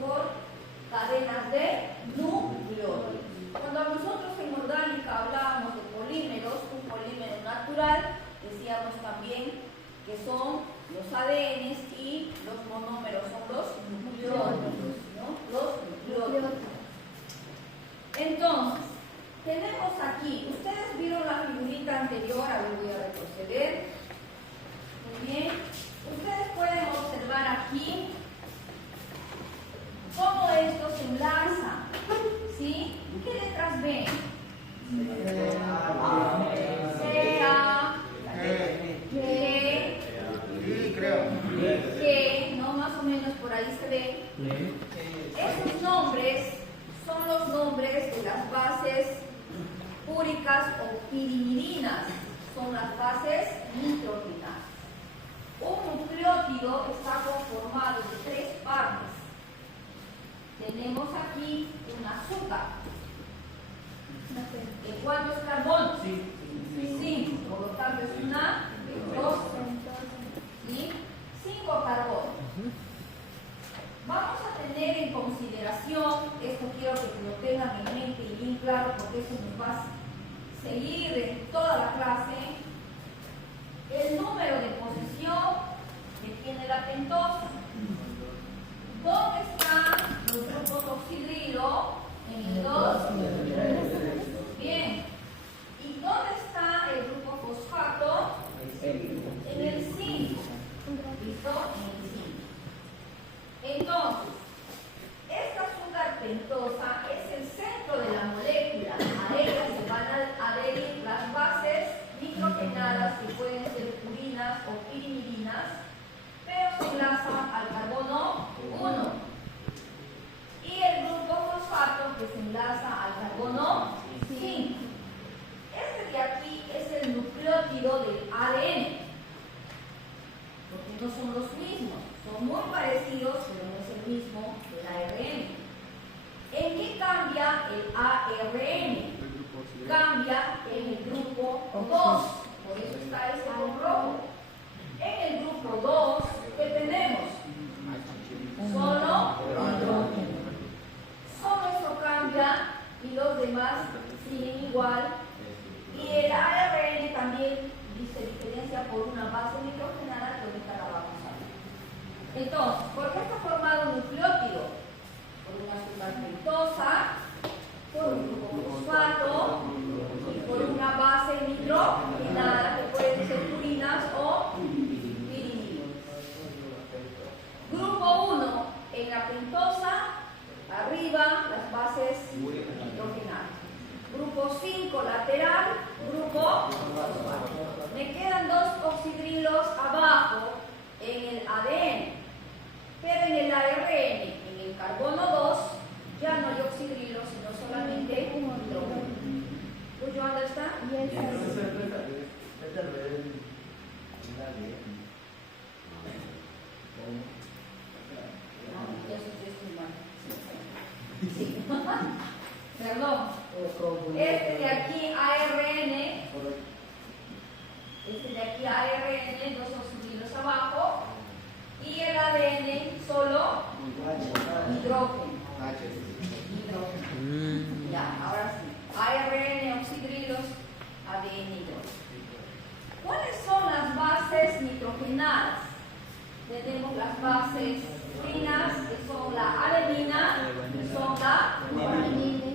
por cadenas de nucleótidos. Cuando nosotros en orgánica hablábamos de polímeros, un polímero natural, decíamos también que son los ADNs y los monómeros son los nucleótidos, ¿no? Los nucleótidos. Entonces, tenemos aquí, ustedes vieron la figurita anterior, a ver, voy a retroceder. Muy bien. Ustedes pueden observar aquí cómo esto se enlaza. ¿Sí? ¿Qué letras ven? C, A, G, ¿no? Más o menos por ahí se ve. Esos nombres son los nombres de las bases púricas o pirimidinadas. Son las bases nitrogenadas. Un nucleótido está conformado de 3 partes. Tenemos aquí un azúcar. ¿En cuántos carbonos? 5. Por lo tanto es una pentosa. ¿Sí? 5 carbonos. Vamos a tener en consideración, esto quiero que lo tengan en mente y bien claro porque eso nos va a seguir en toda la clase, el número de posición que tiene la pentosa. ¿Dónde están los grupos oxidrilo? En el 2. Bien. ¿Y dónde está el grupo fosfato? En el 5. ¿Listo? En el 5. Entonces, esta azúcar pentosa es el centro de la molécula. A ella se van a adherir las bases nitrogenadas que pueden ser purinas o pirimidinas, pero se enlaza al carbono 1. Y el grupo fosfato que se enlaza al carbono 5. Este de aquí es el nucleótido del ADN, porque no son los mismos, son muy parecidos, pero no es el mismo del ARN. ¿En qué cambia el ARN? Cambia en el grupo 2, por eso está ese con rojo. En el grupo 2, ¿qué tenemos? Solo hidrógeno. Solo eso cambia y los demás siguen igual. Y el ARN también se diferencia por una base nitrogenada que ahorita la vamos a ver. Entonces, ¿por qué está formado un nucleótido? Por una azúcar pentosa, por un grupo fosfato y por una base nitrogenada que pueden ser purinas o pirimidinas. Grupo 1 en la pentosa, arriba las bases nitrogenadas. Grupo 5 lateral, grupo fosfato. Me quedan 2 oxidrilos abajo en el ADN, pero en el ARN, en el carbono 2, ya no hay oxidrilos, sino solamente un hidrógeno. ¿Do you understand? Yes. Sí. Perdón. Este de aquí ARN, 2 oxidrilos abajo, y el ADN solo hidrógeno. Ya, ahora sí. ARN, oxidrilos, ADN, hidrógeno. ¿Cuáles son las bases nitrogenadas? Tenemos las bases finas, que son la adenina, que son la guanina.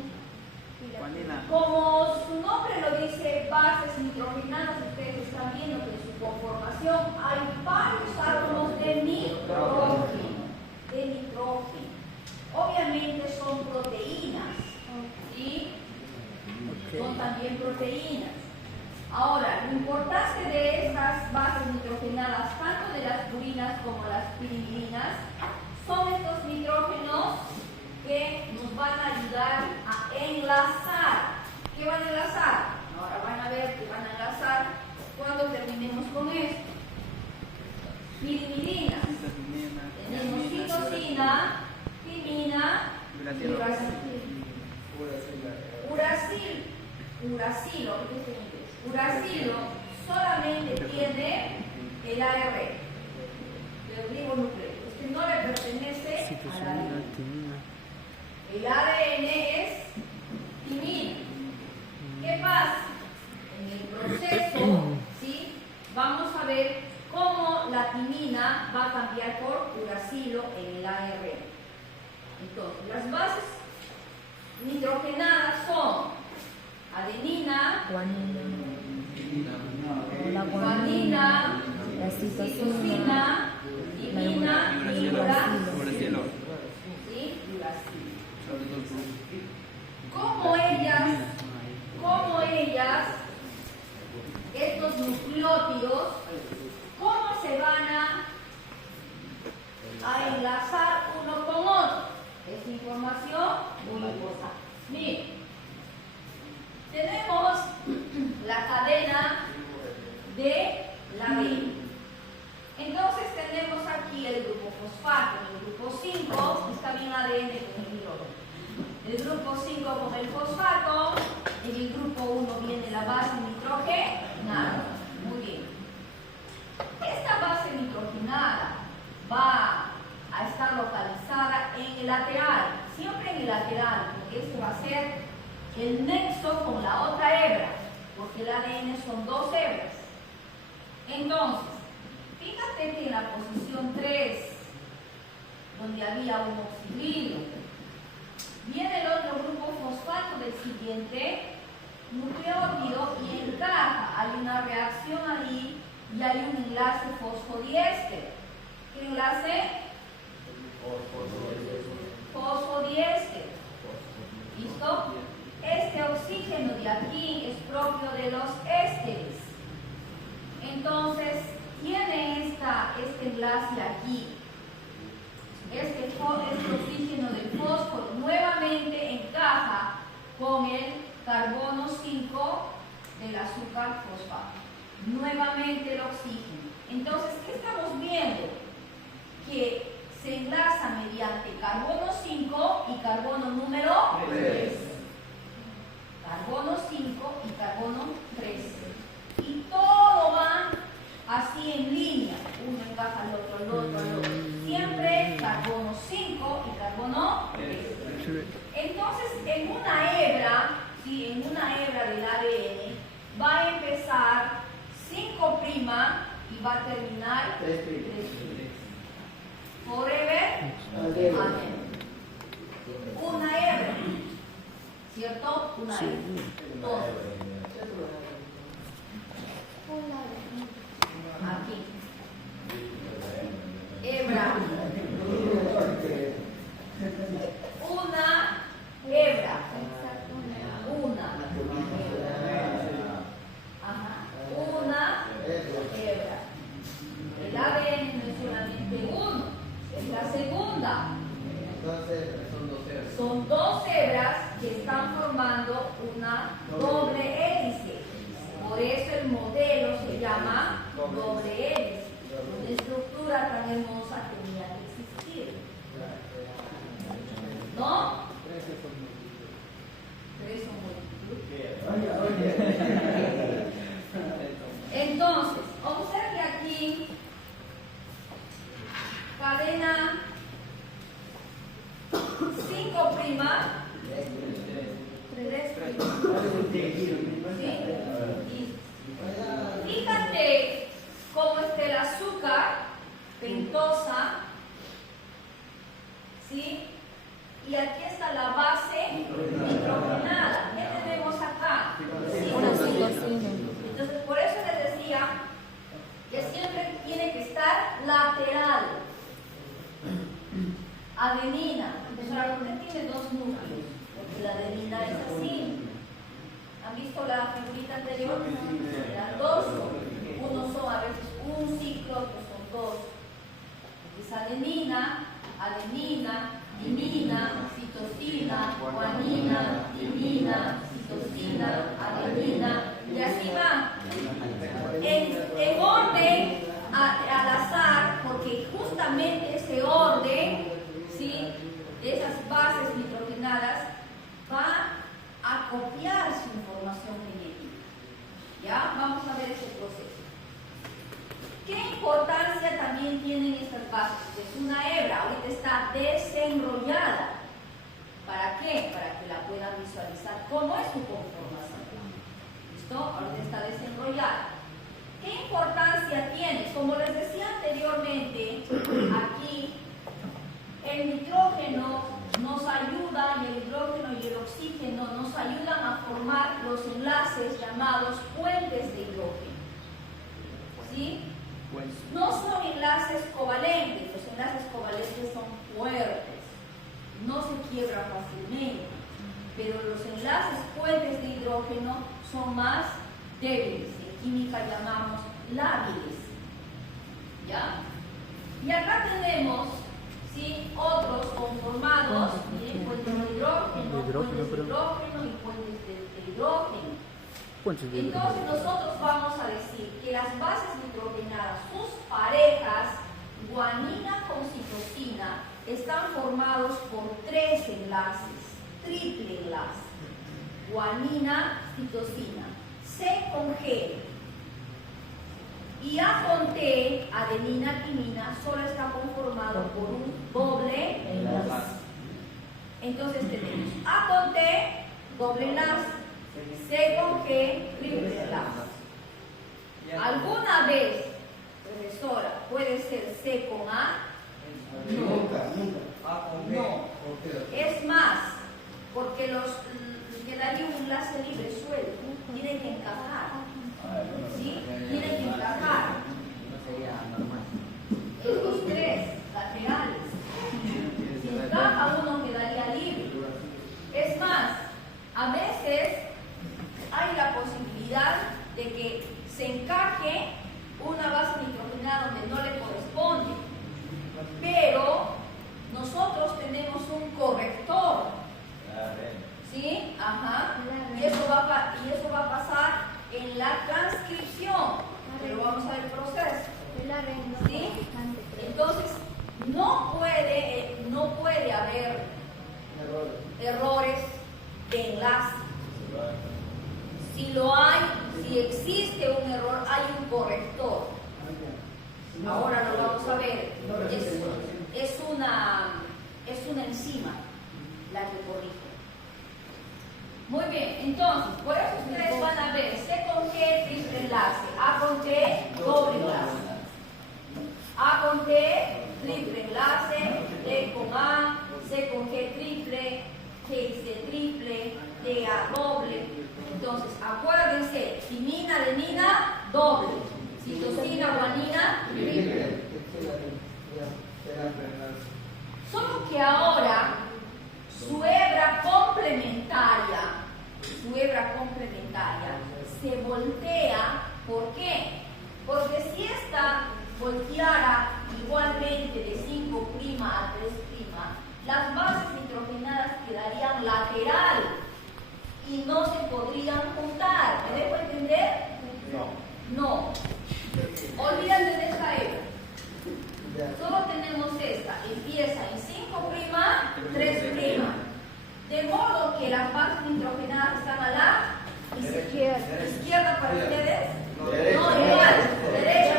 Como su nombre lo dice, bases nitrogenadas, ustedes están viendo que en su conformación hay varios átomos de nitrógeno. Obviamente son proteínas, ¿sí? Son también proteínas. Ahora, lo importante de estas bases nitrogenadas, tanto de las purinas como las pirimidinas, son estos nitrógenos que nos van a ayudar a enlazar. ¿Qué van a enlazar? Ahora van a ver que van a enlazar cuando terminemos con esto. Pirimidinas. Tenemos citosina, timina y uracilo. Uracilo solamente tiene el ARN, el ribonucleico. que no le pertenece al ADN. El ADN es timina. ¿Qué pasa? En el proceso, ¿sí? Vamos a ver cómo la timina va a cambiar por uracilo en el ARN. Entonces, las bases nitrogenadas son adenina, guanina, la citosina, timina y uracilo. ¿Sí? Como ellas, estos nucleótidos, ¿cómo se van a enlazar uno con otro? Es información muy importante. Miren, tenemos la cadena de la ADN. Entonces tenemos aquí el grupo fosfato, el grupo 5, está bien ADN con el hidrógeno. El grupo 5 con el fosfato, en el grupo 1 viene la base nitrogenada. Muy bien. Esta base nitrogenada va a estar localizada en el lateral, siempre en el lateral, porque este va a ser el nexo con la otra hebra, porque el ADN son dos hebras. Entonces, fíjate que en la posición 3, donde había un oxidrilo, viene el otro grupo fosfato del siguiente nucleótido y encaja. Hay una reacción ahí y hay un enlace fosfodiéster. ¿Qué enlace? Fosfodiéster. ¿Listo? Este oxígeno de aquí es propio de los ésteres. Entonces, tiene este enlace aquí. Este oxígeno del fósforo nuevamente encaja con el carbono 5 del azúcar fosfato. Nuevamente el oxígeno. Entonces, ¿qué estamos viendo? Que se enlaza mediante carbono 5 y carbono número 3. Carbono 5 y carbono 3. Y todo va así en línea. Uno encaja al otro, al otro, al otro. Siempre carbono 5 y carbono 3. Entonces, en una hebra, ¿sí? En una hebra del ADN, va a empezar 5' y va a terminar 3'. Forever and ever. Una hebra, ¿cierto? Una hebra. Entonces, aquí. Hebra. Una hebra. Una hebra. Ajá. Una hebra. El ADN no es solamente uno, es la segunda. Son dos hebras que están formando una doble hélice. Por eso el modelo se llama doble hélice. Una estructura tan hermosa tenía que existir. ¿No? Tres son múltiples. Entonces, observe aquí cadena 5', 3'. ¿Sí? Fíjate cómo está el azúcar pentosa, ¿sí? Y aquí está la base nitrogenada. ¿Qué tenemos acá? Entonces, por eso les decía que siempre tiene que estar lateral. Adenina. ¿Por qué tiene dos núcleos? Porque la adenina es así. ¿Han visto la figurita anterior? Eran dos. Unos son a veces un ciclo, otros son dos. Es adenina, timina, citosina, guanina, timina, citosina, adenina, y así va. En orden al azar, porque justamente ese orden, ¿sí?, de esas bases nitrogenadas va a copiar su información genética. ¿Ya? Vamos a ver ese proceso. ¿Qué importancia también tiene tienen estas bases? Es una hebra, ahorita está desenrollada. ¿Para qué? Para que la puedan visualizar cómo es su conformación. ¿Listo? Ahorita está desenrollada. ¿Qué importancia tiene? Como les decía anteriormente, aquí el nitrógeno nos ayuda, y el hidrógeno y el oxígeno nos ayudan a formar los enlaces llamados puentes de hidrógeno. ¿Sí? No son enlaces covalentes, los enlaces covalentes son fuertes, no se quiebran fácilmente, pero los enlaces puentes de hidrógeno son más débiles, en química llamamos lábiles. ¿Ya? Y acá tenemos, ¿sí?, otros conformados, miren, puentes de hidrógeno y puentes de hidrógeno. Entonces nosotros vamos a decir que las bases nitrogenadas, sus parejas, guanina con citosina, están formados por 3 enlaces, triple enlace. Guanina, citosina, C con G y A con T, adenina, timina, solo está conformado por un doble enlace. Entonces tenemos A con T, doble enlace. C con G, triple enlace. ¿Alguna vez, profesora, puede ser C con A? No. Es más, porque quedaría un enlace libre suelto. Tienen que encajar. ¿Sí? Tienen que encajar. Estos 3 laterales. Si encaja uno quedaría libre. Es más, a veces hay la posibilidad de que se encaje una base nitrogenada donde no le corresponde, pero nosotros tenemos un corrector, ¿sí? Ajá. Y eso va a pasar en la transcripción, pero vamos a ver el proceso, ¿sí? Entonces no puede haber errores de enlace. Si lo hay, si existe un error, hay un corrector. Ahora lo vamos a ver. Es una enzima la que corrige. Muy bien, entonces, por eso ustedes van a ver C con G, triple enlace, A con T, doble enlace. A con T, triple enlace, T con A, C con G triple, G y C triple, T A doble. Entonces, acuérdense, timina, adenina, doble. Citosina, guanina, triple. Solo que ahora su hebra complementaria se voltea. ¿Por qué? Porque si esta volteara igualmente de 5' a 3', las bases nitrogenadas quedarían lateral y no se podrían juntar. ¿Me dejo entender? No. Olvídate de esta hebra. Solo tenemos esta. Empieza en 5', 3'. De modo que las bases nitrogenadas están a la izquierda para ustedes. No, igual. Derecha.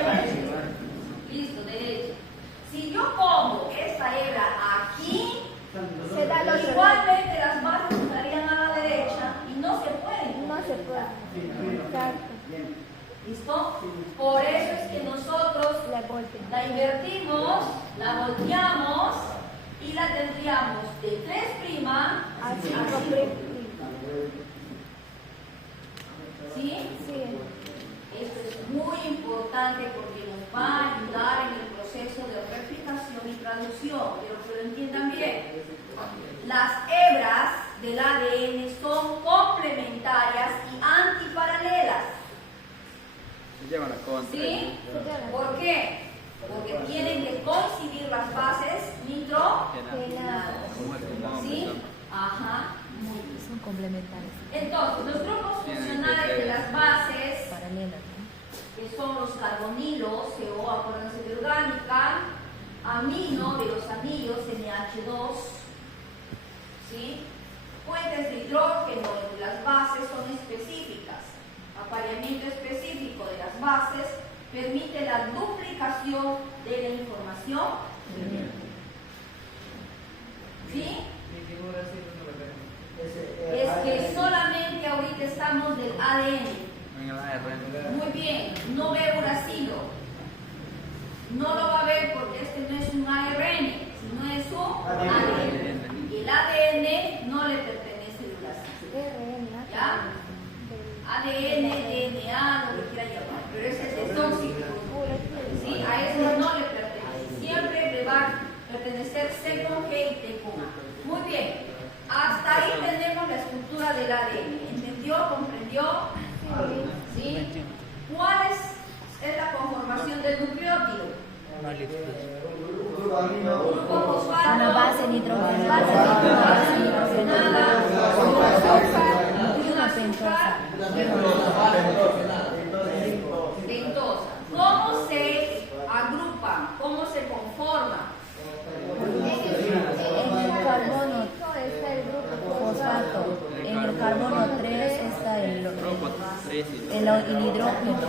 Listo, derecha. Si yo pongo esta hebra aquí, igualmente las bases estarían a la derecha y no se pueden. No se puede. Exacto. ¿Listo? Por eso es que nosotros la invertimos, la volteamos y la tendríamos de 3' a 5'. ¿Sí? Sí. Esto es muy importante porque nos va a ayudar en el proceso de replicación y traducción, pero que lo entiendan bien. Las hebras del ADN son complementarias y antiparalelas. ¿Sí? ¿Por qué? Porque tienen que coincidir las bases nitrogenadas. ¿Sí? Ajá. Muy bien. Son complementarios. Entonces, los grupos funcionales de las bases, Paralelas, que son los carbonilos, CO, acuérdense de orgánica, amino de los anillos, NH2, ¿sí? Fuentes de hidrógeno entre las bases son específicas. Apareamiento específico de las bases permite la duplicación de la información. ¿Sí? Es que solamente ahorita estamos del ADN. Muy bien, no veo uracilo. No lo va a ver porque este no es un ARN, sino es un ADN. Y el ADN no le pertenece al uracilo. ¿Ya? ADN, DNA, lo que quiera llamar. Pero ese es tóxico. ¿Sí? A eso no le pertenece. Siempre le va a pertenecer C con G y T con A. Muy bien. Hasta ahí tenemos la estructura del ADN. ¿Entendió? ¿Comprendió? ¿Sí? ¿Cuál es la conformación del nucleótido? Grupo fosfato. Una base nitrogenada. Y una pentosa. Pentosa. ¿Cómo se agrupan? ¿Cómo se conforman? En el carbono está el grupo fosfato. En el carbono 3 está el hidrógeno.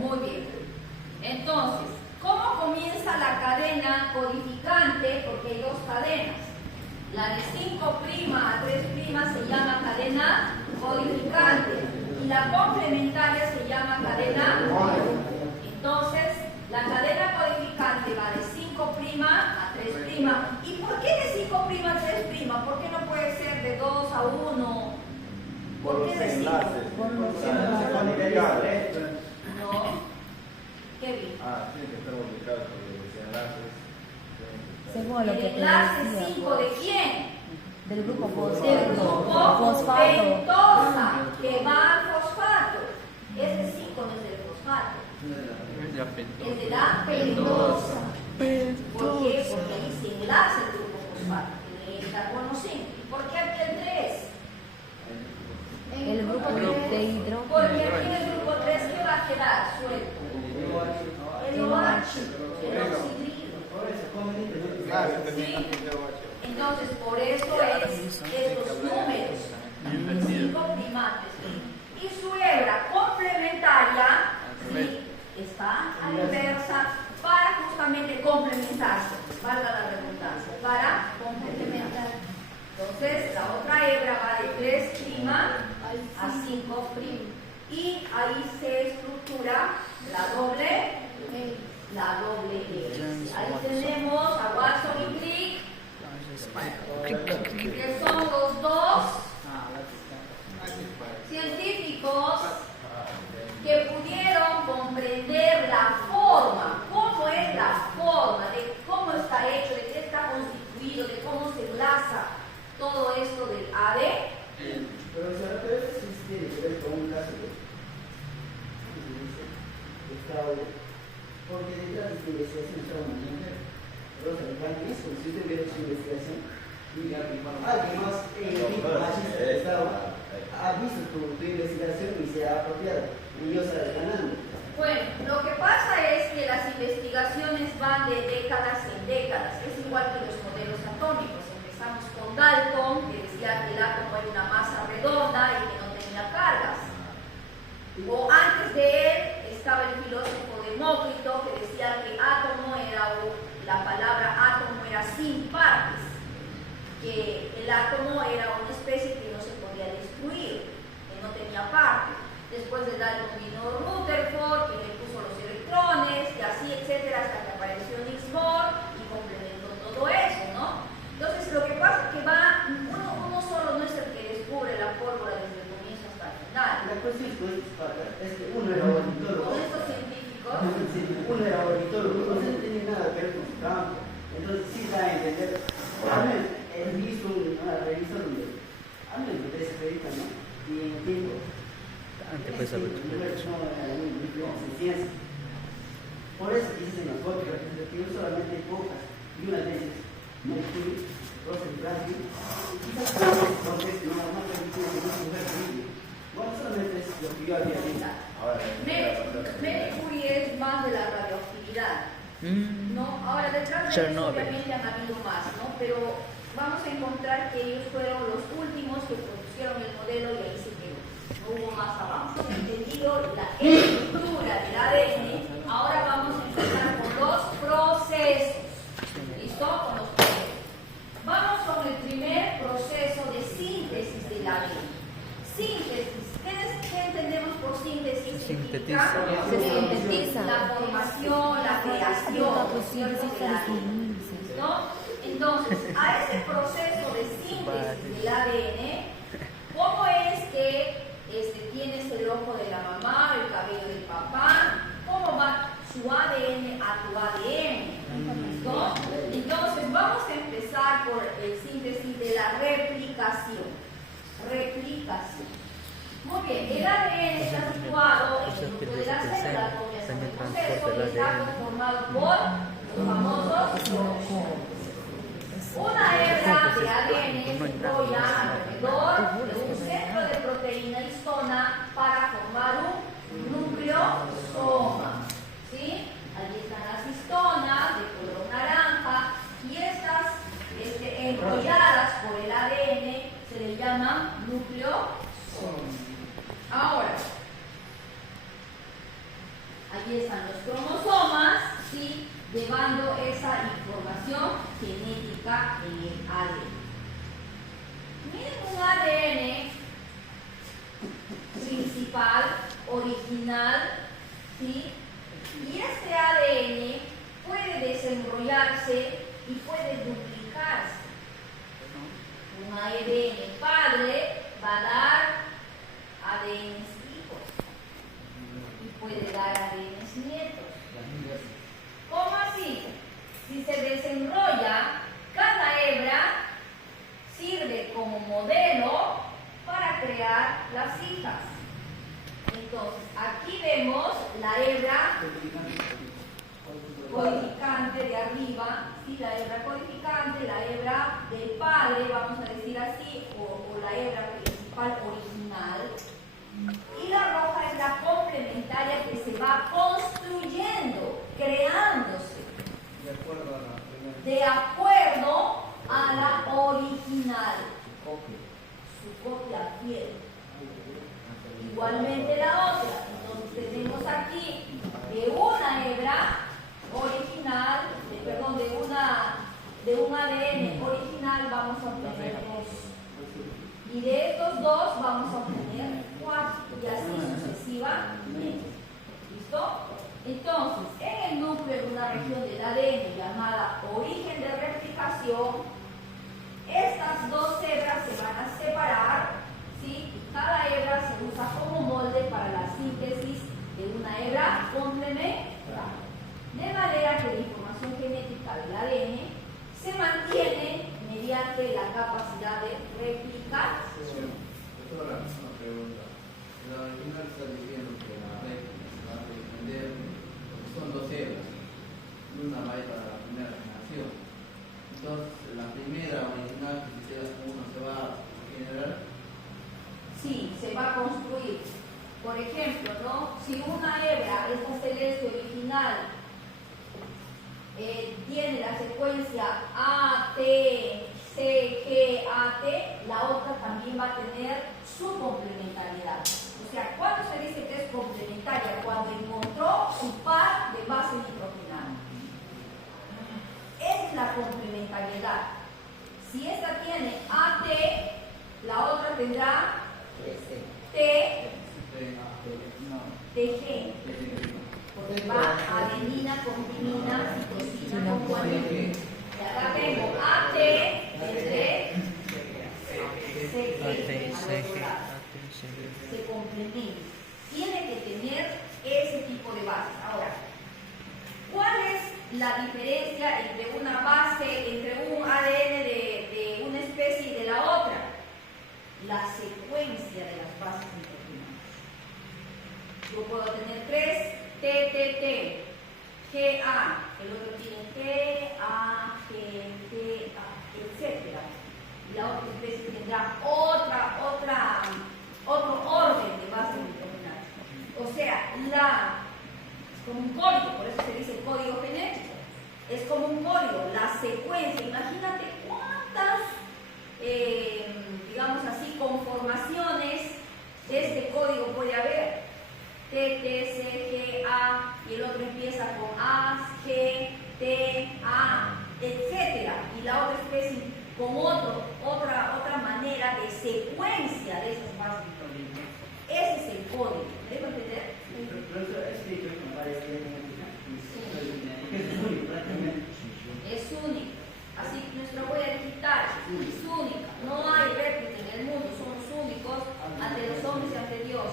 Muy bien. Entonces, ¿cómo comienza la cadena codificante? Porque hay dos cadenas. La de 5' a 3' se llama cadena codificante y la complementaria se llama cadena. Entonces, la cadena codificante va de 5' a 3'. ¿Y por qué de 5' a 3'? ¿Por qué no puede ser de 2 a 1? ¿Por qué de 5? No. ¿Qué vi? Tiene que estar ubicado por los enlaces. Según lo ¿El que te enlace decía. 5 de quién? Del grupo Del grupo fosfato. pentosa, que va al fosfato. Ese 5 no es del fosfato, es de la pentosa. ¿Por qué? Porque ahí se enlaza el grupo fosfato, el carbono 5. ¿Y por qué aquí el 3? El grupo de hidrógeno. Porque aquí en el grupo 3, ¿qué va a quedar suelto? El OH, el oxidrido. ¿Sí? Entonces, por eso es estos números, el 5' primates. Y su hebra complementaria, ¿sí?, está a la inversa para justamente complementarse, valga la redundancia, para complementar. Entonces, la otra hebra va de 3' a 5'. Y ahí se estructura la doble hélice. Ahí tenemos a Watson y Crick, que son los dos científicos que pudieron comprender la forma, cómo es la forma, de cómo está hecho, de qué está constituido, de cómo se enlaza todo esto del ADN. Pero eso sí tiene que ver con un caso de fraude, porque detrás de esta investigación estaba una mujer, Rosa Blanquis, si usted ve su investigación, alguien más en el equipo machista del Estado ha visto tu investigación y se ha apropiado, y yo sale ganando. Bueno, lo que pasa es que las investigaciones van de décadas en décadas, es igual que los modelos atómicos. Empezamos con Dalton, que decía que el átomo era una masa redonda y que no tenía cargas. O antes de él estaba el filósofo Demócrito, que decía que átomo era, la palabra átomo era sin partes, que el átomo era una especie que no se podía destruir, que no tenía partes. Después de Dalton vino Rutherford, que le puso los electrones, y así, etcétera, hasta que apareció Niels Bohr y complementó todo eso, ¿no? Entonces, lo que pasa es que uno solo no es el que descubre la pólvora desde el comienzo hasta el final. La cuestión es que uno era ornitólogo. Con estos científicos, Uno era ornitólogo, no tenía nada que ver con su campo. Entonces, sí da a entender. He visto una revista donde a mí me desacredita, ¿no? Y en el tiempo. En ciencia. Por eso dicen las fotos representativas solamente hay pocas. Y una de ellas, Mercury, Rosa Blanquis, quizás porque no permitió que no se vea. Bueno, solamente es lo que yo había visto. Mercury es más de la radioactividad, ¿no? Ahora detrás de eso obviamente han habido más, ¿no? Pero vamos a encontrar que ellos fueron los últimos que produjeron el modelo y ahí se quedó. No hubo más avance. Entendido la estructura del ADN, ahora vamos a empezar con los procesos. ¿Listo? Con los procesos. Vamos con el primer proceso de síntesis del ADN. Síntesis. ¿Qué entendemos por síntesis? Sintetiza. Se sintetiza. La formación, la creación, ¿no? Entonces, a ese proceso de síntesis del ADN, ¿cómo es que tienes el ojo de la mamá, el cabello del papá? ¿Cómo va su ADN a tu ADN? ¿Listo? Entonces, vamos a empezar por el síntesis de la replicación. Replicación. Muy bien, el ADN está situado en el núcleo de la célula, como ya sabemos eso, y está conformado por los famosos cromosomas. Una hebra de ADN se enrolla alrededor de un centro de proteína histona para formar un nucleosoma. ¿Sí? Allí están las histonas de color naranja y estas enrolladas por el ADN se les llaman nucleosomas. Ahora, allí están los cromosomas, ¿sí? Llevando esa información genética en el ADN. Miren un ADN principal, original, ¿sí? Y este ADN puede desenrollarse y puede duplicarse. Un ADN padre va a dar ADN hijos y puede dar ADN nietos. ¿Cómo así? Si se desenrolla, cada hebra sirve como modelo para crear las hijas. Entonces, aquí vemos la hebra codificante de arriba, ¿sí? La hebra codificante, la hebra del padre, vamos a decir así, o la hebra principal original. Y la roja es la complementaria que se va construyendo, creándose. De acuerdo a la original. Su copia fiel. Igualmente la otra. Entonces tenemos aquí de una hebra original, de un ADN original vamos a obtener 2. Y de estos 2 vamos a obtener 4 y así sucesivamente. ¿Listo? Entonces, en el núcleo de una región del ADN llamada origen de replicación, estas 2 hebras se van a separar, ¿sí? Y cada hebra se usa como molde para la síntesis de una hebra complementaria. De manera que la información genética del ADN se mantiene mediante la capacidad de replicación. Doctora, una pregunta. La original está diciendo que la réplica se va a defender porque son 2 hebras. Una va a ir para la primera generación. Entonces, la primera original que se queda con uno se va a generar. Sí, se va a construir. Por ejemplo, ¿no? Si una hebra, esta celeste original, tiene la secuencia A, T, C, G, A, T, la otra también va a tener su complementariedad. O sea, ¿cuándo se dice que es complementaria? Cuando encontró su par de base nitrogenada. Es la complementariedad. Si esta tiene AT, la otra tendrá T, TG. Porque va adenina con timina, citosina con guanina. Y acá tengo AT entre se complementa. Tiene que tener ese tipo de bases. Ahora, ¿cuál es la diferencia entre una base, entre un ADN de una especie y de la otra? La secuencia de las bases nitrogenadas. Yo puedo tener 3 TTT, GA, el otro tiene GA, GA, etc. Y la otra especie tendrá otro orden de bases nitrogenadas. O sea, es como un código, por eso se dice código genético. Es como un código, la secuencia. Imagínate cuántas ¿cuántas, digamos así, conformaciones de este código puede haber? T, T, C, G, A, y el otro empieza con A, G, T, A, etc. Y la otra especie con otra manera de secuencia de esas bases. Ese es el código. ¿Me dejo entender? Profesor, es que yo comparé esta genética. Es único, prácticamente. Es único. Así que nuestra huella digital es única. No hay réplica en el mundo. Somos únicos ante los hombres y ante Dios.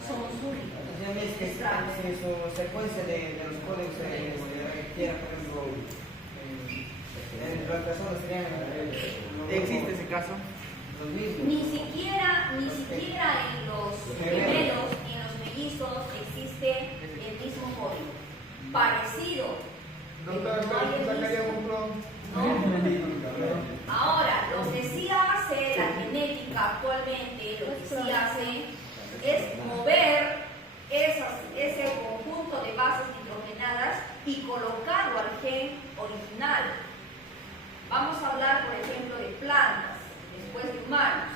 Somos únicos. Es que si su secuencia de los códigos se requiera, por ejemplo, las personas serían. ¿Existe ese caso? Los mismos. Ni siquiera en los gemelos ni en los mellizos existe el mismo código. Parecido. pero no hay el mismo. ¿No? Ahora, lo que sí hace la genética actualmente, lo que sí hace es mover ese conjunto de bases nitrogenadas y colocarlo al gen original. Vamos a hablar, por ejemplo, de plantas, después de humanos.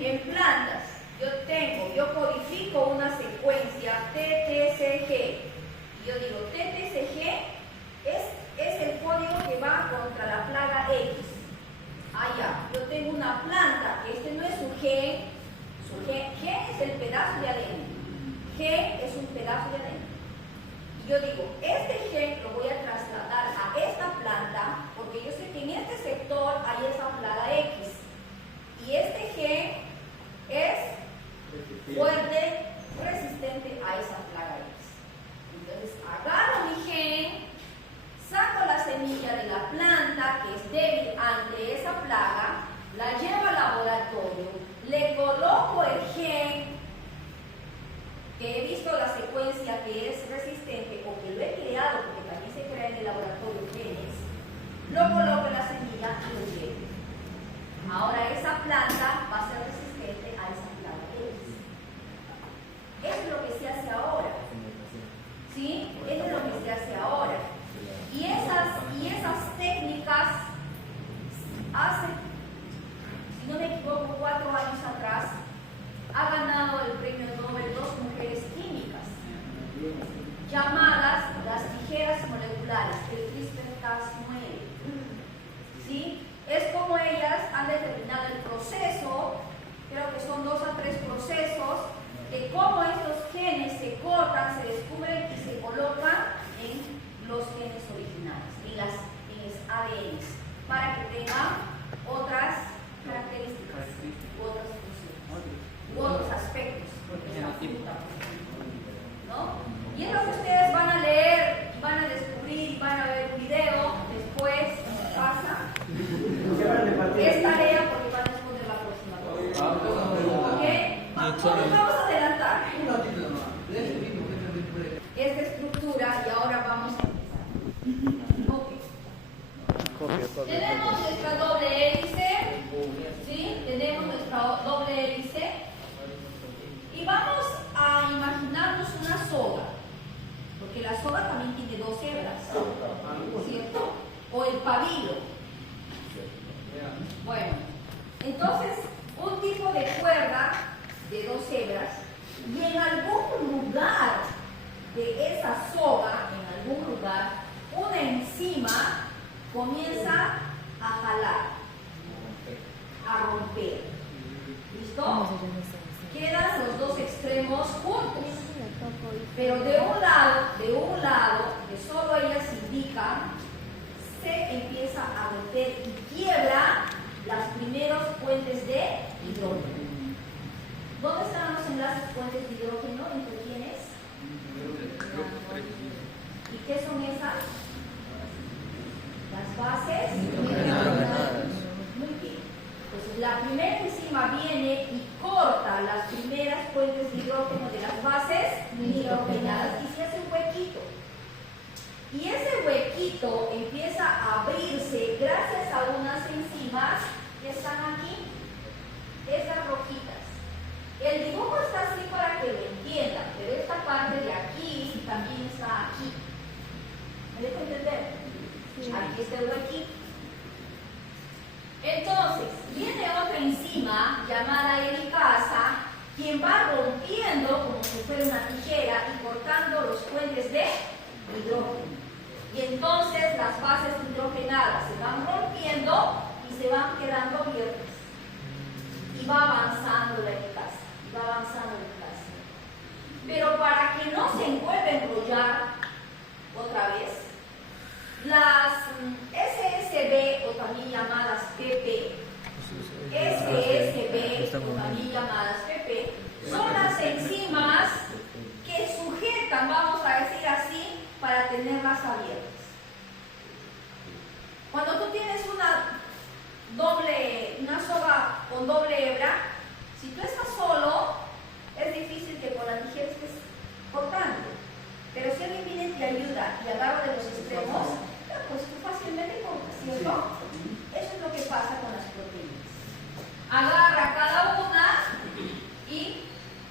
En plantas, yo codifico una secuencia TTCG. Y yo digo, TTCG es el código que va contra la plaga X. Ya, yo tengo una planta, que este no es su gen es el pedazo de ADN. G es un pedazo de ADN. Y yo digo, este gen lo voy a trasladar a esta planta, porque yo sé que en este sector hay esa plaga X. Y este gen es fuerte, resistente a esa plaga X. Entonces, agarro mi gen, saco la semilla de la planta que es débil ante esa plaga, la llevo al laboratorio, le coloco el gen que he visto la secuencia que es resistente o que lo he creado, porque también se crea en el laboratorio genes, lo coloco en la semilla y lo llevo. Ahora esa planta va a ser resistente a esa plaga X. Eso es lo que se hace ahora. ¿Sí? Eso es lo que se hace ahora. Y esas técnicas hace, si no me equivoco, 4 años atrás, ha ganado el premio Nobel 2 mujeres químicas, llamadas las tijeras moleculares, el CRISPR-Cas9. ¿Sí? Es como ellas han determinado el proceso, creo que son 2 a 3 procesos, de cómo estos genes se cortan, se descubren y se colocan en los genes originales, en los ADNs, para que tengan otras características, otras funciones, u otros aspectos, porque es la fruta, ¿no? Y es lo que ustedes van a leer, van a descubrir, van a ver un video, después pasa. Es tarea porque van a responder la próxima. ¿Ok? Vamos a adelantar esta estructura y ahora vamos a empezar. Tenemos nuestra doble hélice, ¿sí? Tenemos nuestra doble hélice y vamos a imaginarnos una soga, porque la soga también tiene 2 hebras, ¿cierto? O el pabilo. Bueno, entonces un tipo de cuerda de 2 hebras y en algún lugar de esa soga, en algún lugar, una enzima comienza a jalar, a romper. ¿Listo? Quedan los 2 extremos juntos. Pero de un lado, que solo ellas indican, se empieza a meter y quiebra los primeros puentes de hidrógeno. ¿Dónde están los enlaces puentes de hidrógeno? ¿Entre quiénes? ¿Y qué son esas? Las bases nitrogenadas. Muy bien. Entonces la primera enzima viene y corta las primeras puentes de hidrógeno de las bases nitrogenadas y se hace un huequito. Y ese huequito empieza a abrirse gracias a unas enzimas que están aquí, estas rojitas. El dibujo está así para que lo entiendan, pero esta parte de aquí también está aquí. ¿Me dejo entender? Aquí está el huequito. para tenerlas abiertas. Cuando tú tienes una soga con doble hebra, si tú estás solo, es difícil que con la tijera estés cortando. Pero si alguien viene y te ayuda y agarra de los extremos, pues tú fácilmente cortas, ¿cierto? Eso es lo que pasa con las proteínas. Agarra cada una y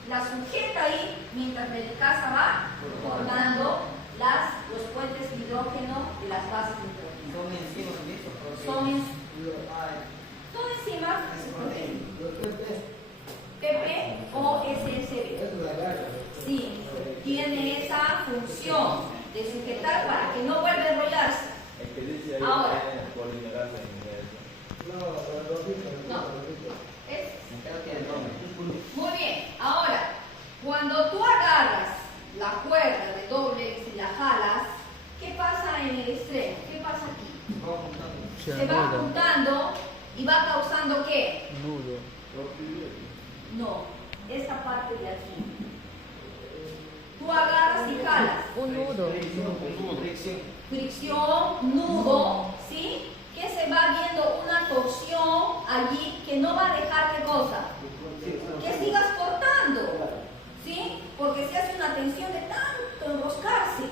la sujeta ahí mientras la casa va formando los puentes de hidrógeno de las bases de proteína. Son enzimas, ¿listo? Todo encima es proteína. PP o SSB. Sí, tiene esa función de sujetar para que no vuelva a enrollarse. Ahora. No. Muy bien. Ahora, cuando tú agarras la cuerda de doble y la jalas, ¿qué pasa en el extremo? ¿Qué pasa aquí? Se va juntando y va causando ¿qué? Nudo. No, esta parte de aquí. Tú agarras y jalas. Un nudo. Fricción, nudo, ¿sí? Que se va viendo una torsión allí que no va a dejar ¿qué cosa? Que sigas cortando, ¿sí? Porque se hace una tensión de tanto enroscarse.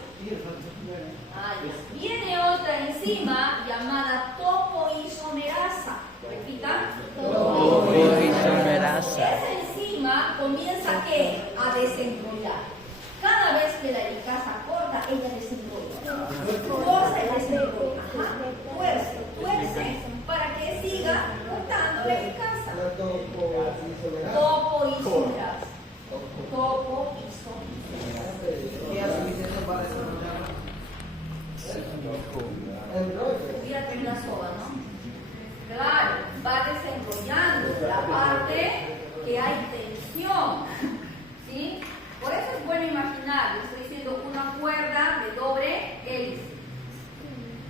Viene otra enzima llamada topoisomerasa. Repita. Topoisomerasa. Esa enzima comienza ¿qué? A desenrollar. Cada vez que la helicasa corta, ella desenrolla. Forza y desenrolla. Tuerce para que siga cortando la helicasa. Topoisomerasa. ¿Qué hace Vicente para desarrollar? Fíjate en la soga, ¿no? Claro, va desenrollando la parte que hay tensión, ¿sí? Por eso es bueno imaginar, le estoy diciendo una cuerda de doble hélice,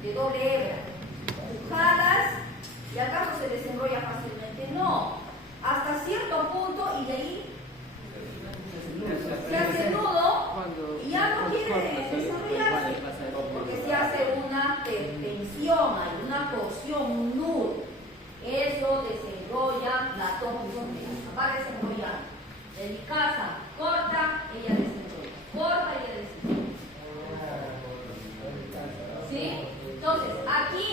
de doble hebra. Jalas y acaso se desenrolla fácilmente. No, hasta cierto punto y de ahí se hace nudo y ya no quiere desarrollarse, porque se hace una tensión, hay una torsión, un nudo. Eso desenrolla la topoisomerasa, va desenrollando. La helicasa corta, ella desenrolla. Corta, ella desenrolla. ¿Sí? Entonces, aquí,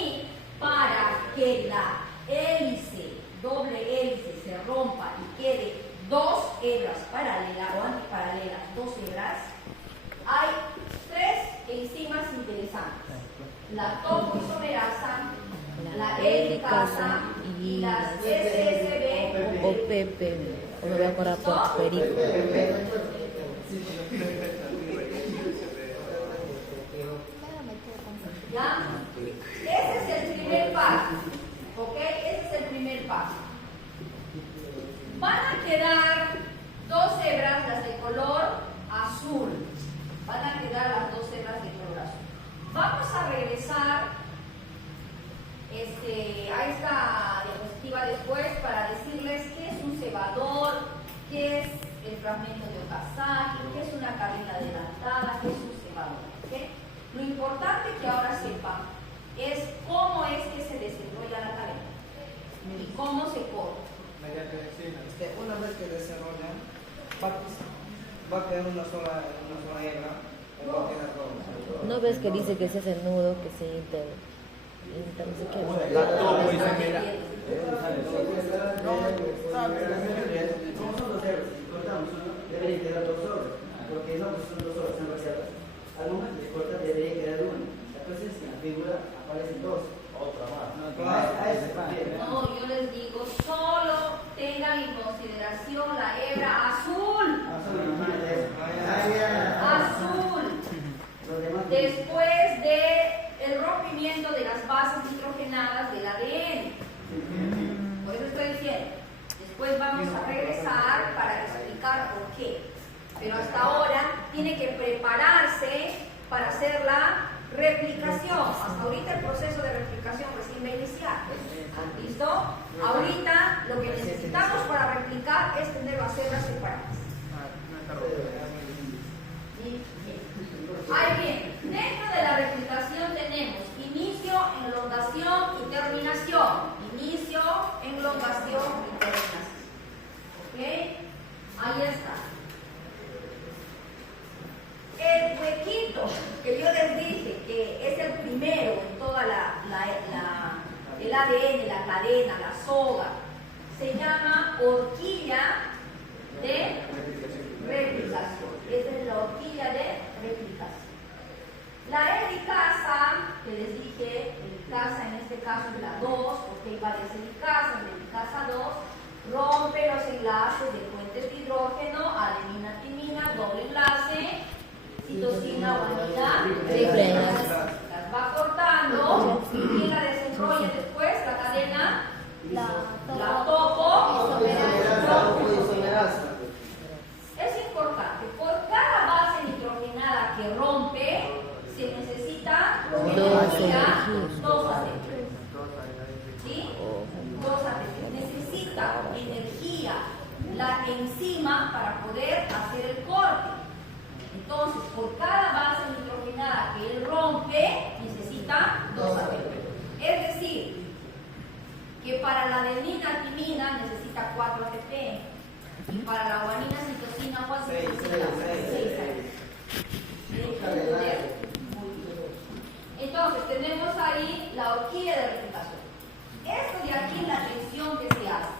para que la hélice, doble hélice, se rompa y quede dos hebras paralelas o antiparalelas, dos hebras, hay tres enzimas interesantes. La topoisomerasa, la helicasa y las SSB O Pepe. O me voy a acordar por Perico. ¿Ya? Ese es el primer paso. ¿Ok? Ese es el primer paso. Van a quedar dos hebras, las de color azul. Van a quedar las dos hebras de color azul. Vamos a regresar a esta diapositiva después para decirles qué es un cebador, qué es el fragmento de Okazaki, qué es una cabina adelantada, qué es un cebador. ¿Okay? Lo importante que ahora sepan es cómo es que se desenrolla la cadena y cómo se corta. Una vez que desarrollan, va a quedar una sola hebra, o va a quedar dos. ¿No ves que dice que se hace nudo, que se no sé qué? Como son dos hebras, si cortamos uno, debería quedar dos horas, porque no, pues son dos horas, están vaciadas. Algunas de cortas debería quedar una. Entonces en la figura aparecen dos. Otra más. No, yo les digo, solo tengan en consideración la hebra azul. Azul. Después del rompimiento de las bases nitrogenadas del ADN. Por eso estoy diciendo, después vamos a regresar para explicar por qué. Pero hasta ahora tiene que prepararse para hacer la replicación. Hasta ahorita el proceso de replicación recién va a iniciar. ¿Listo? Ahorita lo que necesitamos para replicar es tener las hebras separadas. Ahí bien. Dentro dibujito que yo les dije, que es el primero en toda el ADN, la cadena, la soga, se llama horquilla de replicación. Esta es la horquilla de replicación. La helicasa, que les dije, helicasa en este caso es la 2, porque hay varias helicasas, la helicasa 2, rompe los enlaces de puentes de hidrógeno, adenina, timina, doble enlace, citosina, guanina, triple enlace. Las va cortando y la desenrolla después, la cadena, la topo, isomerasa. es importante, por cada base nitrogenada que rompe, se necesita energía 2 ATP. ¿Sí? 2 ATP. Necesita energía la enzima para poder hacer el corte. Entonces, por cada base nitrogenada que él rompe, necesita 2 ATP. Es decir, que para la adenina timina necesita 4 ATP. Y para la guanina citosina, ¿cuánto necesita? 6 ATP. Entonces, tenemos ahí la horquilla de replicación. Esto de aquí es la tensión que se hace.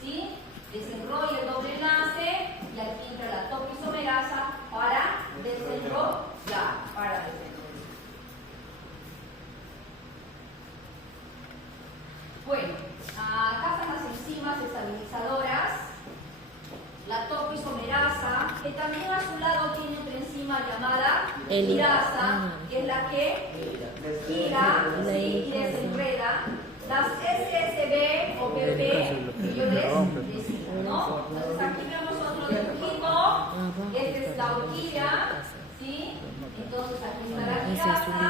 ¿Sí? Desenrolla el doble enlace y aquí entra la topoisomerasa para desenrollar. Bueno, acá están las enzimas estabilizadoras. La topoisomerasa, que también a su lado tiene otra enzima llamada lirasa, que es la que gira y desenreda las SSB o PP que yo les decía, ¿no? Entonces aquí vemos otro dibujito, esta es la horquilla, ¿sí? Entonces aquí está la lirasa,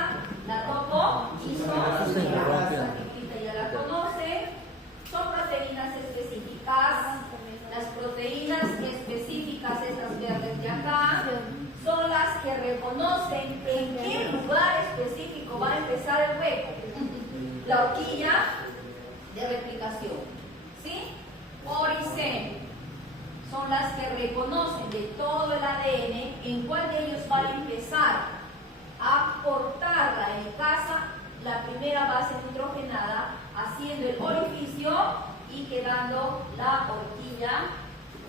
la topoisomerasa, que ya la conoce, son proteínas específicas. Las proteínas específicas, estas verdes de acá, son las que reconocen en qué lugar específico va a empezar el hueco. La horquilla de replicación. ¿Sí? Oricen son las que reconocen de todo el ADN en cuál de ellos va a empezar a cortar la helicasa, la primera base nitrogenada, haciendo el orificio y quedando la horquilla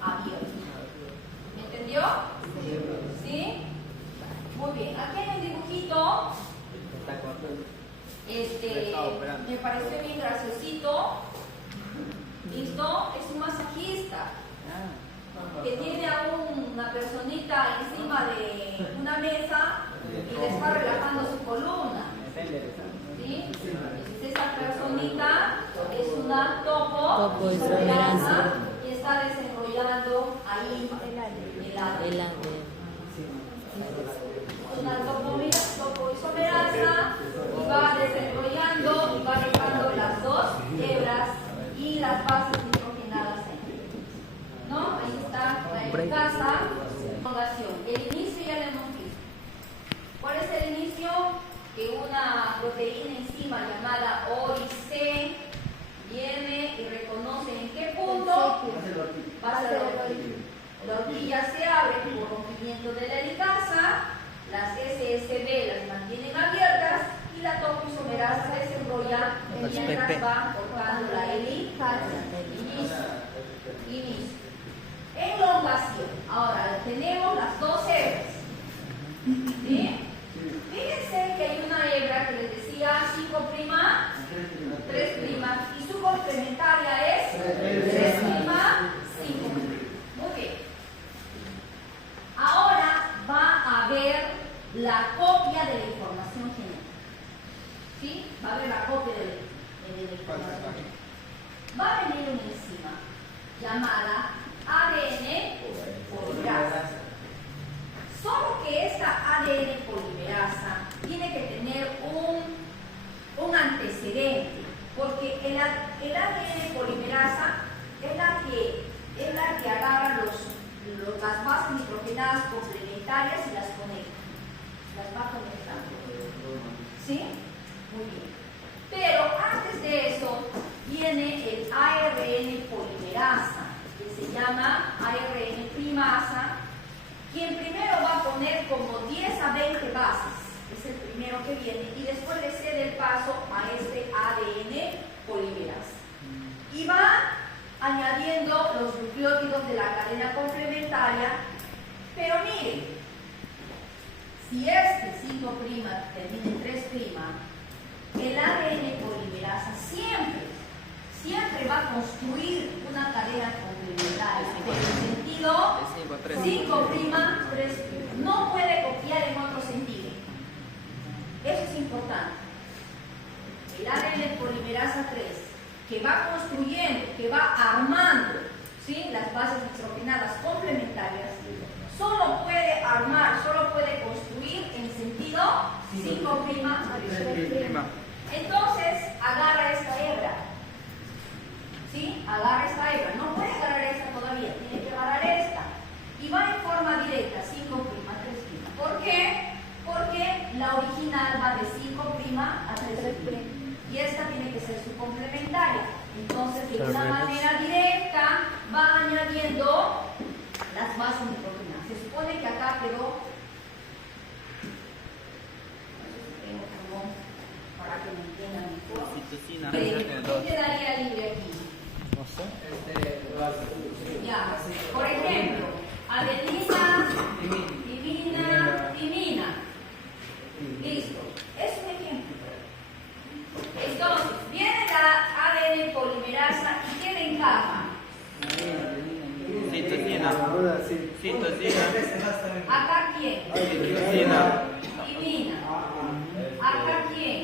abierta. ¿Me entendió? ¿Sí? Muy bien. Aquí hay un dibujito. Me pareció bien graciosito. ¿Listo? Es un masajista que tiene a una personita encima de una mesa y le está relajando su columna. ¿Sí? Entonces esa personita es una topoisomerasa y está desarrollando ahí el ADN. Una topoisomerasa y va desarrollando y va dejando las 2 hebras y las bases nitrogenadas ahí. ¿No? Ahí está la helicasa. El inicio ya lo hemos visto. ¿Cuál es el inicio? Que una proteína enzima llamada OIC viene y reconoce en qué punto va a ser la horquilla. La horquilla se abre por rompimiento de la helicasa, las SSB las mantienen abiertas y la topoisomerasa desenrolla mientras va cortando la helicasa. Inicio. Elongación. Ahora tenemos las 2 hebras. ¿Bien? Fíjense que hay una hebra que les decía 5', 3', y su complementaria es 3', 5'. Muy bien. Ahora va a haber la copia de la información genética. ¿Sí? Va a haber la copia de la información genética. Va a venir una enzima llamada ADN polimerasa. Solo que esta ADN polimerasa tiene que tener un antecedente, porque el ADN polimerasa es la que agarra las bases nitrogenadas complementarias y las conecta. Las va conectando. ¿Sí? Muy bien. Pero antes de eso viene el ARN polimerasa, que se llama ARN primasa, quien primero va a poner como 10 a 20 bases, es el primero que viene, y después le cede el paso a este ADN polimerasa. Y va añadiendo los nucleótidos de la cadena complementaria, pero miren, si este 5' termina en 3', el ADN polimerasa siempre va a construir una cadena complementaria en el sentido 5', 3'. No puede copiar en otro sentido. Eso es importante. El ADN polimerasa 3, que va construyendo, que va armando, ¿sí?, las bases nitrogenadas complementarias, solo puede armar, solo puede construir en sentido 5', 3'. Entonces, agarra esta hebra. ¿Sí? Agarra esta hebra. No puede agarrar esta todavía, tiene que agarrar esta. Y va en forma directa, 5', 3'. ¿Por qué? Porque la original va de 5' a 3'. Y esta tiene que ser su complementaria. Entonces, de una manera directa, va añadiendo las bases nitrogenadas. Se supone que acá quedó, para que me entiendan mejor, ¿qué quedaría libre aquí? No sé. Ya, por ejemplo, adenina, timina. Listo, es un ejemplo. Entonces, viene la ADN polimerasa y ¿qué le encaja? ¿Acá quién? Timina. ¿Acá quién?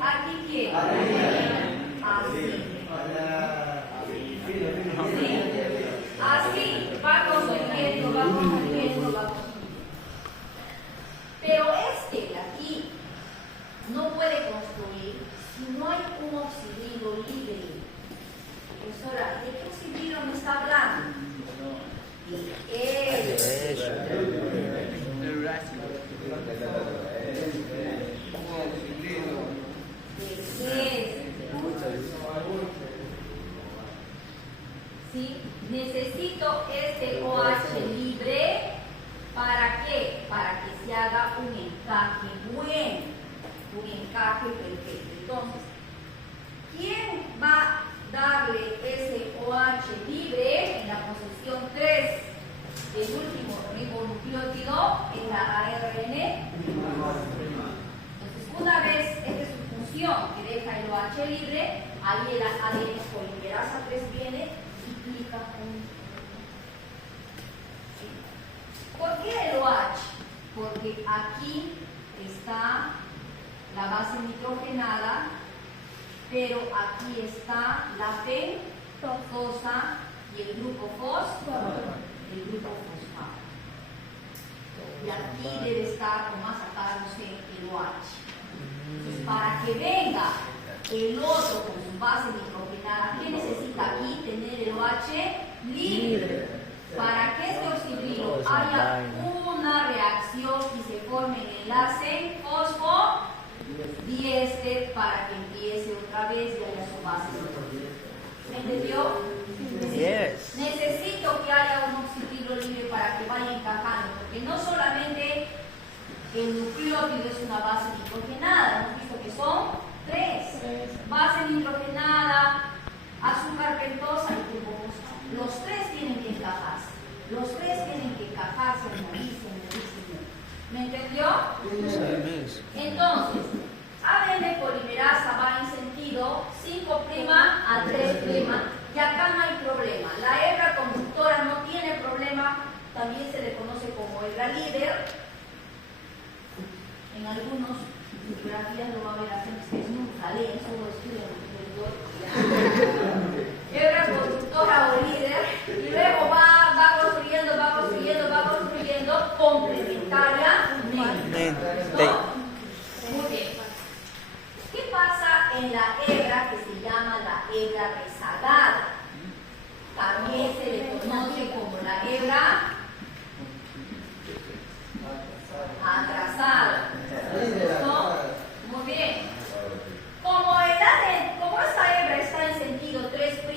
¿Aquí quién? Así, va construyendo. Pero este de aquí no puede construir si no hay un oxidilo libre. Profesora, ¿de qué oxidilo me está hablando? ¿Sí? Necesito este OH libre. ¿Para qué? Para que se haga un encaje bueno, un encaje perfecto. Entonces, ¿quién va a darle ese OH libre en la posición 3 del último ribonucleótido en la ARN? Entonces, una vez esta es su función, que deja el OH libre, ahí el ADN polimerasa 3 viene y clica un. ¿Por qué el OH? Porque aquí está la base nitrogenada, pero aquí está la pentosa y el grupo fosfato. Y aquí debe estar, como sacándose el OH. Entonces, para que venga el otro con su base nitrogenada, ¿qué necesita aquí? Tener el OH libre. Para que este oxidilo haya una reacción y se forme el enlace fosfodiéster para que empiece otra vez y haya su base. ¿Me entendió? Yes. Necesito que haya un oxidilo libre para que vaya encajando, porque no solamente el nucleótido es una base nitrogenada, hemos visto que son 3. Base nitrogenada, azúcar pentosa y grupo fosfato. Los 3 tienen que encajarse. Los 3 tienen que encajarse, morirse. ¿Me entendió? Entonces, ADN polimerasa va en sentido 5' a 3', y acá no hay problema. La hebra conductora no tiene problema, también se le conoce como hebra líder. En algunos bibliografías lo va a ver a gente que nunca leen, solo estudian hebra conductora o líder, y luego va construyendo complementariamente. Muy bien. ¿Qué pasa en la hebra que se llama la hebra rezagada? También se le conoce como la hebra atrasada. ¿No? Muy bien. Como esta hebra está en sentido 3', 5',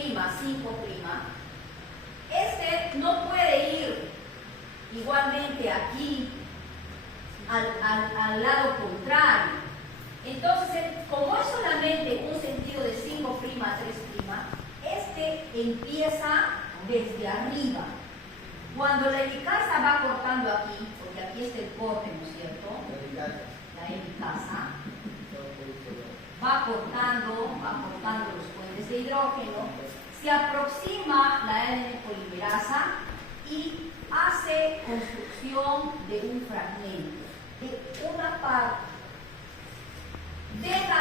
este al lado contrario. Entonces, como es solamente un sentido de 5' a 3', este empieza desde arriba. Cuando la helicasa va cortando aquí, porque aquí está el corte, ¿no es cierto? La helicasa va cortando los puentes de hidrógeno, se aproxima la ADN polimerasa y hace construcción de un fragmento, de una parte. Deja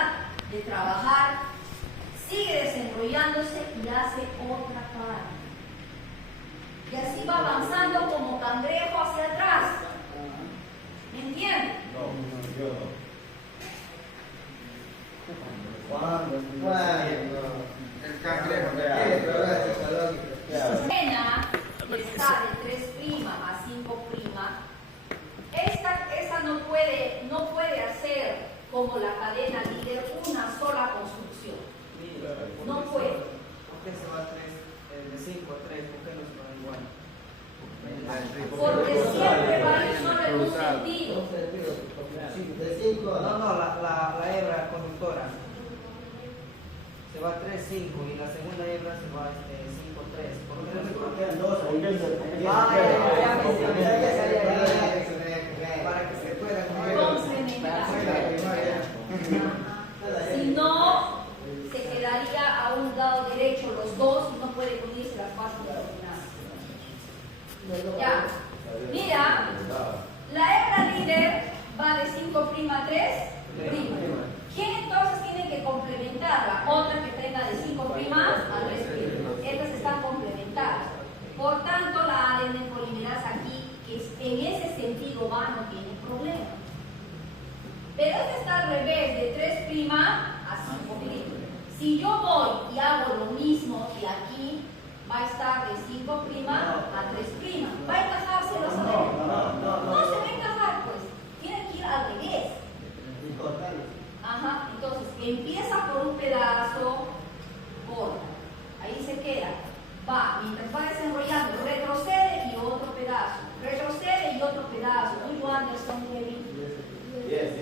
de trabajar, sigue desenrollándose y hace otra parte. Y así va avanzando como cangrejo hacia atrás. ¿Me entienden? No, yo no. El cangrejo. La cadena que está de 3' a 5', esta no puede hacer como la cadena líder una sola construcción. No puede. ¿Por qué se va de 5 a 3? ¿Por qué no se va igual? Porque siempre va a ir solo en un sentido. De 5 a No, la hebra conductora se va 3, 5 y la segunda hebra se va 5, 3. ¿Por qué no se va? quedan 2 Para que se pueda Complementar. Si no, se quedaría a un lado derecho los dos y no puede unirse las bases coordinadas. Ya. Mira, la hebra líder va de 5' a 3'. ¿Quién entonces tiene que complementarla? Otra que tenga de 5' a 3'. Estas están complementadas. Por tanto, la ADN polimerasa aquí, que en ese sentido va, no tiene problema. Pero esta está al revés, de 3' a 5'. Si yo voy y hago lo mismo que aquí, va a estar de 5' a 3'. ¿Va a encajarse los ADN? No se va a encajar, pues. Tiene que ir al revés. Ajá, entonces empieza por un pedazo, corta, ahí se queda, va, mientras va desarrollando, retrocede y otro pedazo, retrocede y otro pedazo. Do you understand, Kevin? Yes.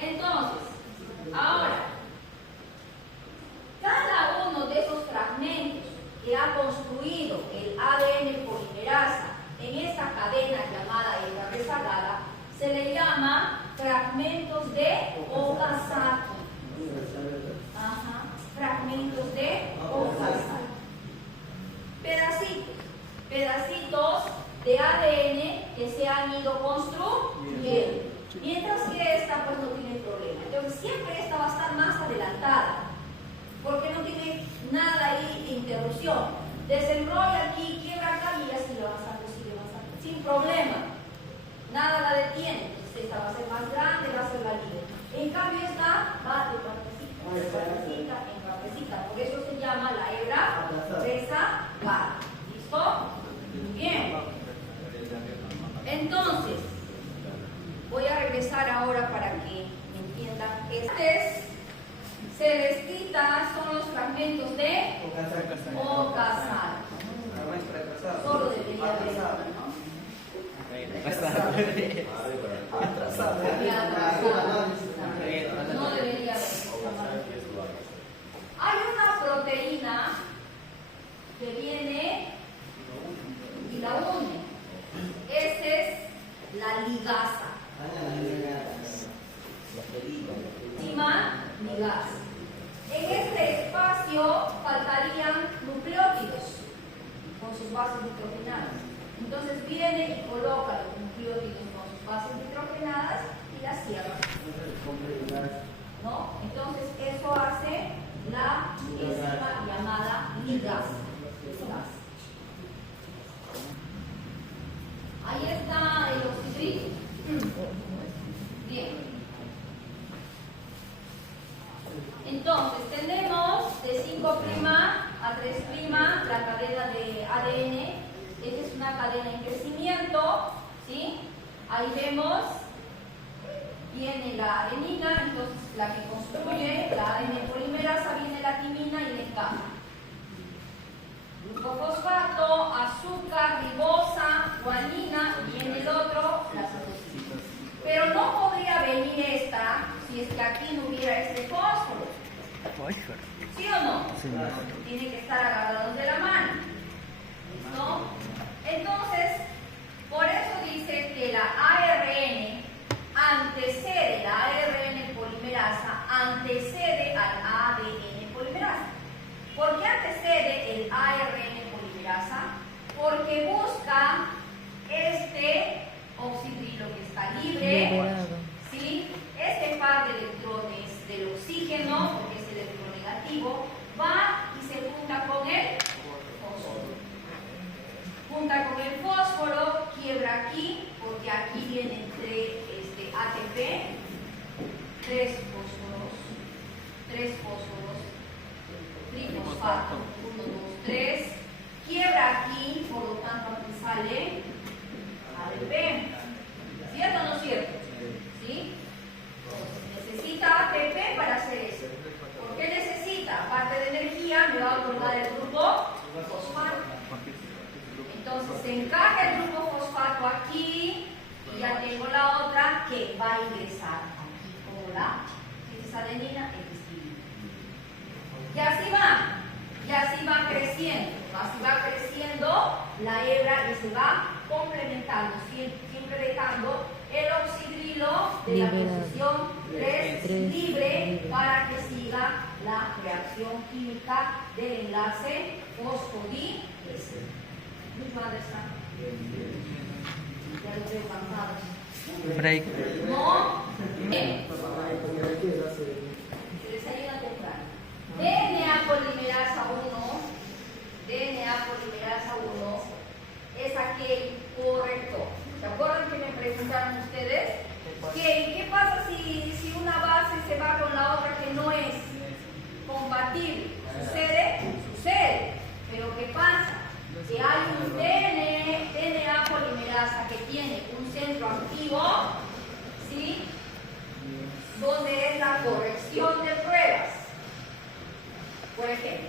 Entonces, ahora, cada uno de esos fragmentos que ha construido el ADN polimerasa en esta cadena llamada hebra rezagada, se le llama fragmentos de Okazaki. Ajá, fragmentos de Okazaki. Pedacitos de ADN que se han ido construyendo. Mientras que esta pues no tiene problema. Entonces siempre esta va a estar más adelantada, porque no tiene nada ahí de interrupción. Desenrolla aquí, quiebra acá y ya sigue avanzando, sin problema. Nada la detiene. Entonces esta va a ser más grande, va a ser la líder. En cambio esta va de partecita en partecita. Por eso se llama la hebra rezagada. ¿Listo? Bien. Entonces, voy a regresar ahora para que entiendan. Estas celestitas son los fragmentos de Okazaki. Solo debería haber, ¿no? No debería haber. Hay una proteína que viene y la une. Esa es la ligasa. Ligasa. En este espacio faltarían nucleótidos con sus bases nitrogenadas. Entonces viene y coloca los nucleótidos con sus bases nitrogenadas y las cierra. ¿No? Entonces eso hace la enzima llamada ligasa. Ahí está el oxidrito. Bien. Entonces tenemos de 5' a 3' la cadena de ADN. Esta es una cadena en crecimiento, ¿sí? Ahí vemos, viene la adenina, entonces la que construye la ADN polimerasa, viene la timina y le encaja. Glucofosfato, azúcar, ribosa, guanina, viene ¿Sí o no? Tienen que estar agarrados de la mano. ¿Listo? Entonces, por eso dice que la ARN antecede, la ARN polimerasa antecede al ADN polimerasa. ¿Por qué antecede el ARN polimerasa? Porque busca este oxidrilo que está libre, Liberado. ¿sí? Este par de electrones del oxígeno, porque es electronegativo, va y se junta con el fósforo. Junta con el fósforo, quiebra aquí, porque aquí vienen ATP, tres fósforos, trifosfato, 1, 2, 3, quiebra aquí, por lo tanto aquí sale ADP. ¿Cierto o no cierto? ¿Sí? Necesita ATP para hacer eso. ¿Por qué necesita? Aparte de energía, me va a otorgar el grupo fosfato. Entonces se encaja el grupo fosfato aquí y ya tengo la otra que va a ingresar aquí como la adenina en distinto. Y así va creciendo. Así va creciendo la hebra y se va complementando, siempre dejando el oxidrilo de la posición 3 libre para que siga la reacción química del enlace fosfodíester. Mucho understand. Ya los veo cansados. Break. No. Bien. Se les ayuda temprano. DNA polimerasa 1 es aquel corrector. ¿Se acuerdan que me preguntaron ustedes? ¿Qué pasa si una base se va con la otra que no es compatible? ¿Sucede? Pero ¿qué pasa? Que hay un DNA polimerasa que tiene un centro activo, ¿sí? Donde es la corrección de pruebas. Por ejemplo,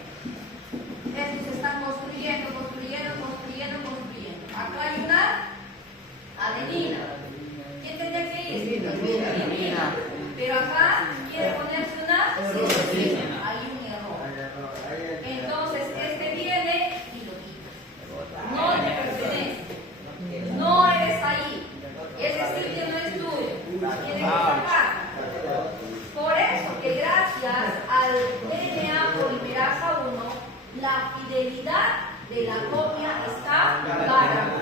estos se están construyendo. Acá hay una adenina. ¿Quién tendría que ir? Adenina. Pero acá quiere ponerse una citosina. Hay un error. Entonces, este viene y lo quita. No te pertenece. No eres ahí. Ese sitio no es tuyo. Tienes que sacar. Por eso que gracias al DNA polimerasa 1, la fidelidad de la copia está garantizada.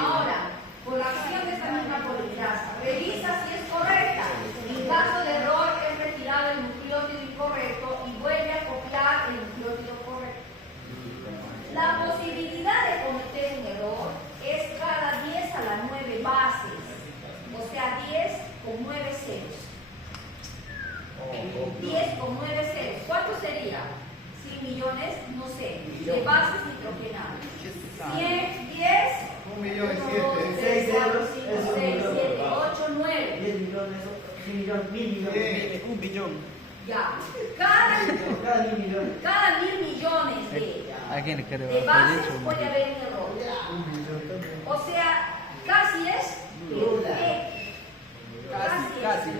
Ahora, por la acción de esta misma polimerasa, revisa si es correcta. En caso de error, es retirado el nucleótido incorrecto y vuelve a copiar el nucleótido correcto. La posibilidad de cometer un error es cada 10 a la 9 bases, o sea, 10 con 9 ceros. 10 con 9 ceros. ¿Cuánto sería? 100 millones, no sé, de bases nitrogenadas. 100, 10, 1 millón 1, 7, 6 ceros, 5, 6, 7, 8, 9. 10 millones, 100 millones, 1000 millones. 1 billón. Ya. Cada 1000 millones. Cada 1000 millones Alguien creo de bases puede haber un error. O sea, casi es Casi.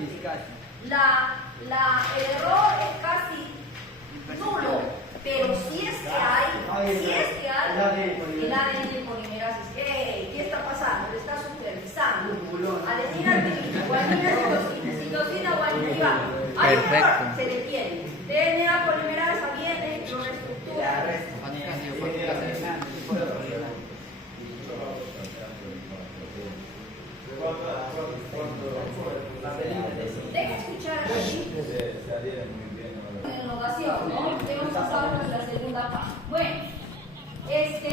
el error es casi nulo, pero si es que hay el ADN polimerasa, ¿qué está pasando? Le está supervisando. Adenina, guanina, citosina, guanina. Hay un error, se detiene. DNA polimerasa viene, lo reestructura. Deja escuchar aquí. En innovación, ¿no? Hemos pasado por la segunda parte. Bueno, esta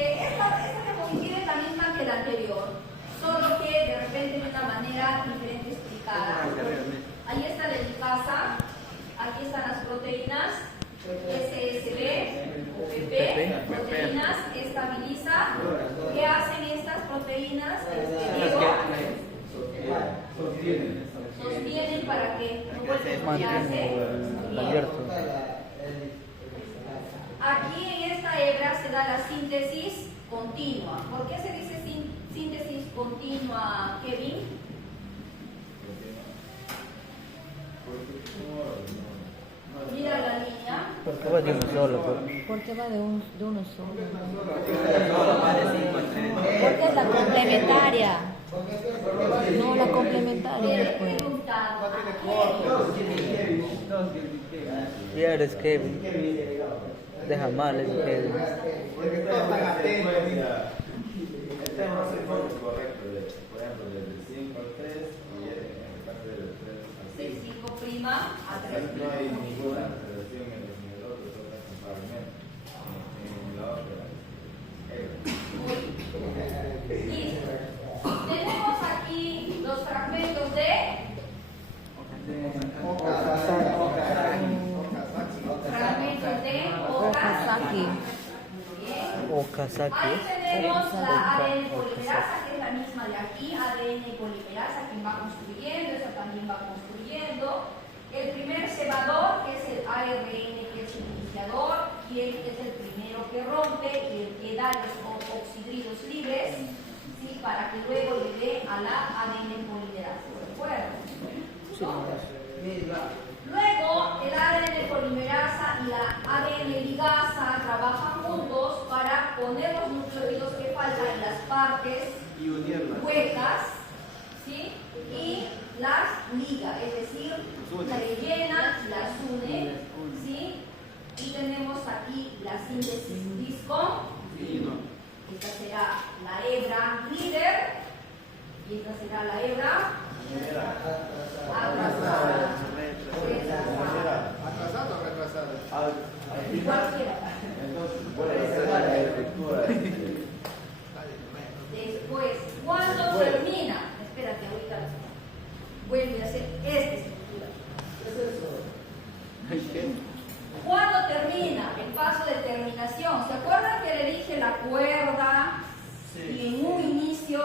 diapositiva es la misma que la anterior, solo que de repente de una manera diferente explicada. Ahí está la lipasa, aquí están las proteínas, SSB, PP, proteínas, estabiliza. ¿Qué hacen estas proteínas? Sostienen para que no vuelva a enfriarse. Aquí en esta hebra se da la síntesis continua. ¿Por qué se dice síntesis continua, Kevin? qué va de uno solo? ¿Por qué va de uno solo? Solo vale 5 entre Porque es la complementaria. No, la complementaria Le he después. preguntado a Ya eres Kevin. Deja mal ese Kevin. Porque todos están atentos. El tema no es correcto, por ejemplo, desde 5 al 3 y en parte del 3 al de 5. 5' a 3'. No hay ninguna relación en el otro, solo es comparable. En la otra. Listo. Tenemos aquí los fragmentos de fragmentos de Okazaki. Bien. Okazaki. Ahí tenemos la ADN polimerasa, que es la misma de aquí, ADN polimerasa, que va construyendo, esa también va construyendo. El primer cebador, que es el ARN, que es el iniciador, y él es el primero que rompe y el que da los oxidridos libres, ¿sí? Para que luego le dé a la ADN polimerasa. ¿De acuerdo? ¿No? Luego, el ADN polimerasa y la ADN ligasa trabajan juntos para poner los nucleótidos que faltan en las partes Y unirlas. huecas, ¿sí? Y las liga, es decir, las rellena, las une, ¿sí? Y tenemos aquí la síntesis disco. Y no. Esta será la hebra líder y esta será la hebra atrasada. ¿Atrasado o retrasado? Cualquiera. Entonces, puede ser la estructura. Después, cuando termina, espérate, ahorita vuelve a hacer esta estructura. Cuando termina el paso de terminación, ¿se acuerdan que le dije la cuerda? Y en un inicio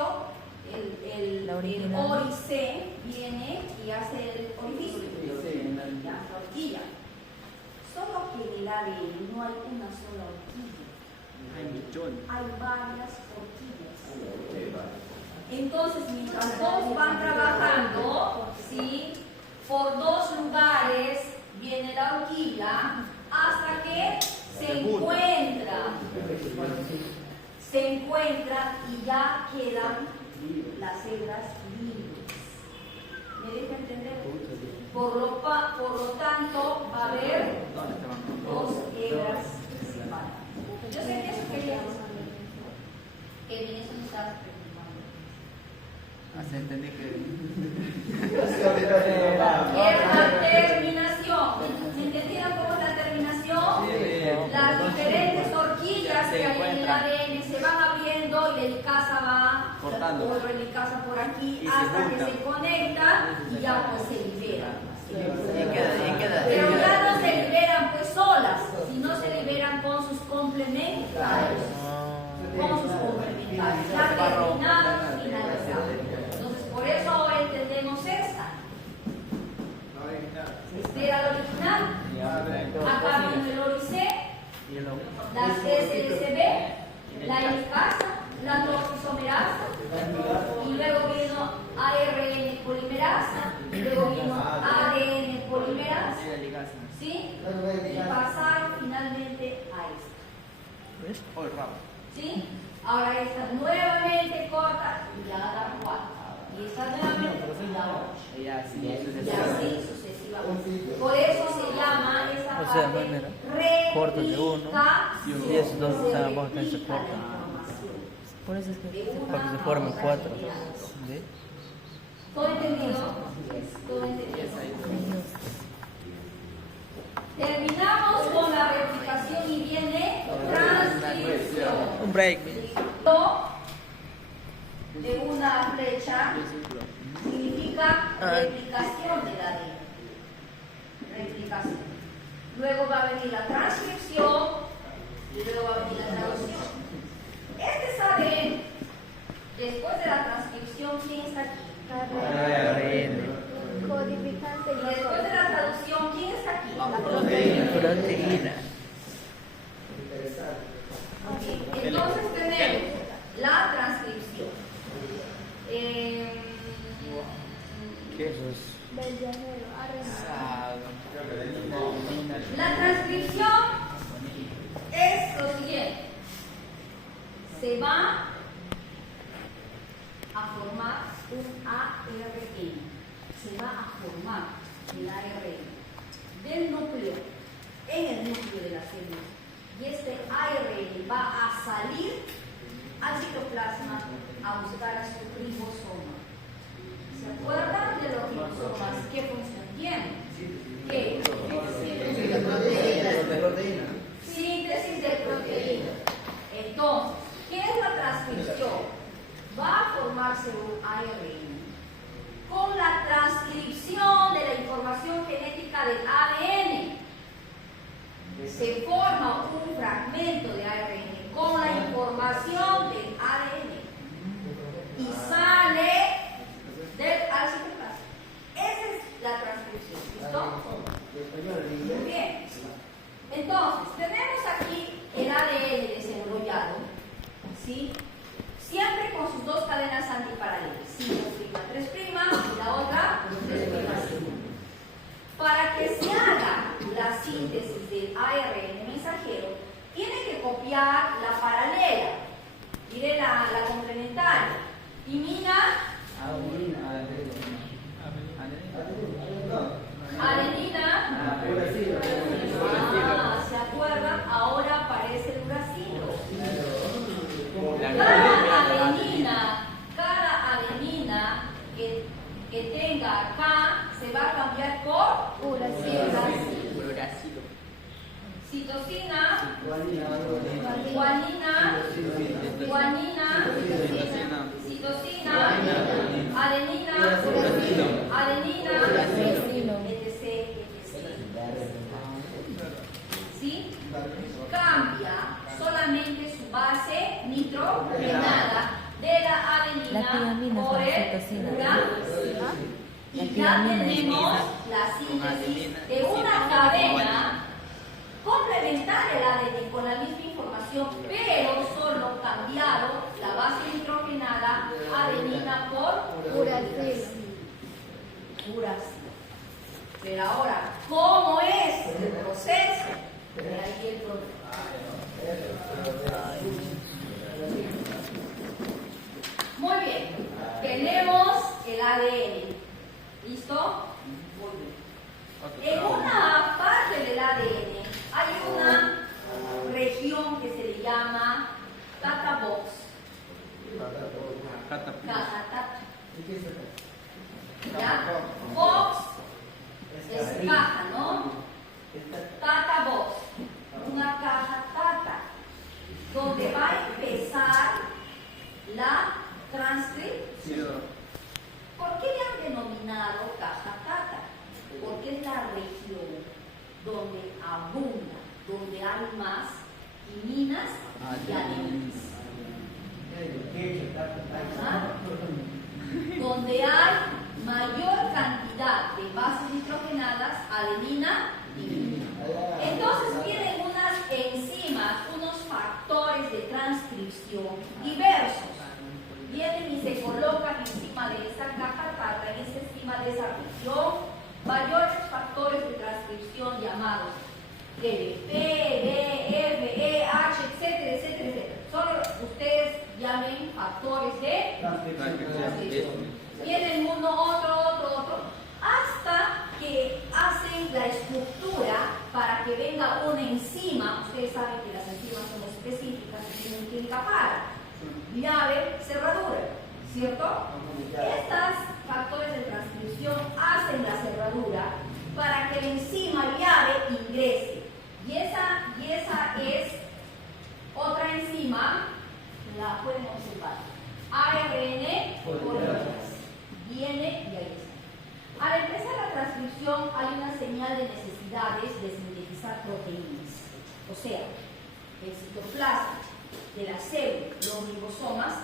La el original. órice viene y hace el orificio, ya, la horquilla. Solo que en el ADN no hay una sola horquilla, hay varias horquillas. Entonces, mientras dos van trabajando, ¿sí? Por dos lugares viene la horquilla hasta que se encuentran y ya quedan las hebras libres. ¿Me deja entender? Por lo tanto, va a haber dos hebras separadas. Yo sé que eso quería saber. Que bien, eso me estaba preocupando. Así entendí que. Es la terminación. ¿Me entendieron cómo es la terminación? Las diferentes horquillas que hay en el ADN se van abriendo y la helicasa va Cortando. otra helicasa por aquí Y se hasta que juntan. se conectan y ya pues se liberan. queda. Pero ya no se liberan pues solas, sino se liberan con sus complementarios. Con sus complementarios. Ya terminados, finalizados. Entonces por eso entendemos esta. Este era el original. Acá viene el orice, las SSB, la helicasa, la toxisomerasa, y luego vino ARN polimerasa, y luego vino ADN polimerasa, ¿sí? Y pasaron finalmente a esta, Oh, el rabo. ¿sí? Ahora esta nuevamente corta y ya da 4, y esta nuevamente da 8. Y así, Y así sucesivamente. Por eso se llama esta O sea, parte mira, corta de uno, y esos dos que están abajo también se cortan. Por eso es que Para que se formen 4. ¿Sí? ¿Todo entendido? Todo entendido. Terminamos con la replicación y viene transcripción. Un break. Esto de una flecha significa replicación del ADN. Replicación. Luego va a venir la transcripción y luego va a venir la traducción. Este es ADN. Después de la transcripción, ¿quién está aquí? codificante Y después de la traducción, ¿quién está aquí? Proteína. Ok, entonces tenemos la transcripción. ¿Qué es eso? La transcripción a formar un ARN. Se va a formar el ARN del núcleo, en el núcleo de la célula. Y este ARN va a salir al citoplasma a buscar a su ribosoma. ¿Se acuerdan de los ribosomas? ¿Qué función tienen? ¿Qué? Síntesis de proteína. Entonces, ¿qué es la transcripción? Va a formarse un ARN con la transcripción de la información genética del ADN. Se forma un fragmento de ARN con la información del ADN y sale al citoplasma. Esa es la transcripción. ¿Listo? Muy bien. Entonces, tenemos aquí el ADN desenrollado, ¿sí? Siempre con sus dos cadenas antiparalelas, 5' 3' y la otra 3'. Para que se haga la síntesis del ARN mensajero, tiene que copiar la paralela. Mire la complementaria. Timina, adenina. ¿Se acuerdan? Ahora aparece el uracilo. Cada adenina que tenga acá se va a cambiar por uracilo. Citosina, guanina, citosina, adenina, etc. ¿Sí? Cambia solamente su base nitrogenada de la adenina por el uracilo. Y ya tenemos la síntesis de una cadena complementaria al ADN con la misma información, pero solo cambiado la base nitrogenada adenina por uracilo. Pero ahora, ¿cómo es el proceso? Ahí el problema. Muy bien, tenemos el ADN. ¿Listo? Muy bien. En una parte del ADN hay una región que se le llama Tata Box. ¿Ya? Box es caja, ¿no? Tata Box, una caja Tata, donde va a empezar la transcripción. ¿Por qué le han denominado caja Tata? Porque es la región donde abunda, donde hay más timinas y adeninas. Donde hay mayor cantidad de bases nitrogenadas, adenina y timina. Entonces vienen unas enzimas, unos factores de transcripción diversos. Vienen y se colocan encima de esa caja Tata, encima de esa región, mayores factores de transcripción llamados LP, D, F, E, H, etcétera, etcétera, etcétera. Solo ustedes llamen factores de transcripción. Vienen uno, otro, hasta que hacen la estructura para que venga una enzima. Ustedes saben que las enzimas son específicas y tienen que encapar. Llave, cerradura, ¿cierto? Estos factores de transcripción hacen la cerradura para que la enzima llave ingrese. Y esa es otra enzima, la pueden observar. ARN polimerasa. Viene y ahí está. Al empezar la transcripción hay una señal de necesidades de sintetizar proteínas. O sea, el citoplasma de la célula, los ribosomas,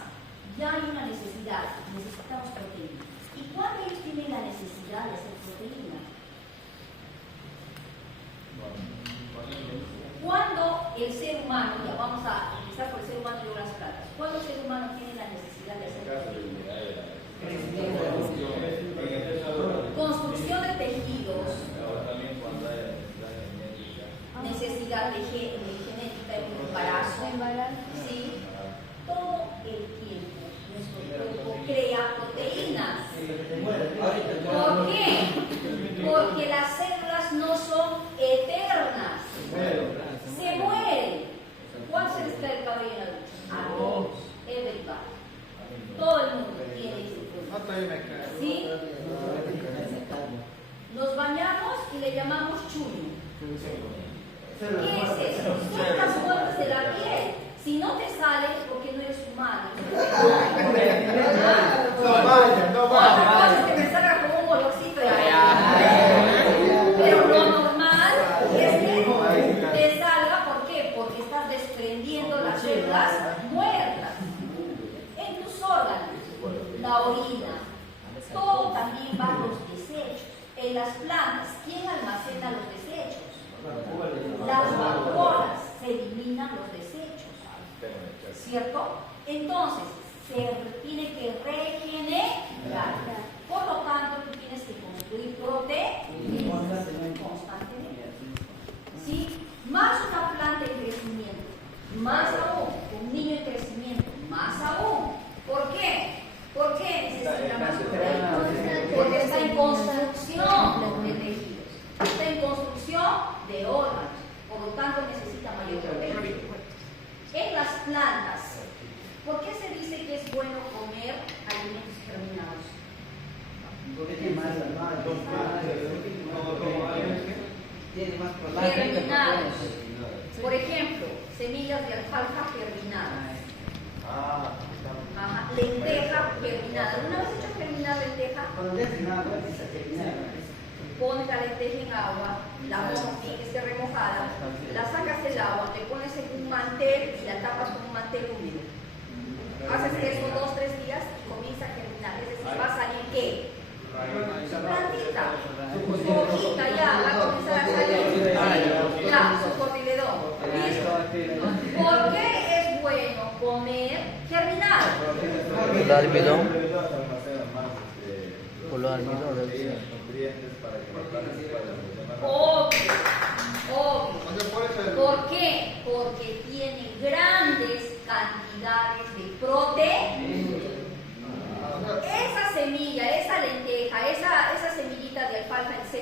ya hay una necesidad, necesitamos proteínas. ¿Y cuándo ellos tienen la necesidad de hacer proteínas? Cuando el ser humano, ya vamos a empezar por el ser humano y luego las plantas, cuando el ser humano tiene la necesidad de hacer proteínas? Construcción de tejidos, necesidad de genética en un embarazo, ¿sí? Todo el tiempo nuestro cuerpo cree las proteínas. ¿Por qué? Porque las células no son eternas. Se mueren. ¿Cuál se les cae el cabello en la ducha? A todos. Everybody. Todo el mundo tiene ese problema. ¿Sí? Nos bañamos y le llamamos chuño. ¿Qué es eso? Son las muertes de la piel. Si no te sale, porque no eres humano. No Otra cosa es que me salga como un olorcito de la. Pero lo normal es que te salga, ¿por qué? Porque estás desprendiendo las células muertas en tus órganos, la orina. Todo también va a los desechos. En las plantas, ¿quién almacena los desechos? Las vacuolas se eliminan los desechos, ¿cierto? Entonces, se tiene que regenerar. Por lo tanto, tú tienes que construir proteínas constantemente. ¿Sí? Más una planta en crecimiento, más aún, un niño en crecimiento, más aún. ¿Por qué? ¿Por qué necesita más proteínas? Porque está en construcción de tejidos, está en construcción de órganos, por lo tanto necesita mayor proteína. En las plantas, ¿por qué se dice que es bueno comer alimentos germinados? Germinados. Por ejemplo, semillas de alfalfa germinadas. Ajá, lenteja germinada. ¿Alguna vez has hecho germinar lenteja? Pones la lenteja en agua, la mojas bien que esté remojada, la sacas del agua, te pones en un mantel y la tapas con un mantel húmedo. Haces eso 2 o 3 días y comienza a germinar. Es decir, va a salir ¿qué? Su plantita, su hojita ya va a comenzar a salir. Ya, su cotiledón. ¿Listo? ¿Por qué es bueno comer germinado? Por el almidón. Por los almidones. Obvio, obvio. ¿Por qué? Porque tiene grandes cantidades de proteína. Esa semilla, esa lenteja, esa semillita de alfalfa, etc.,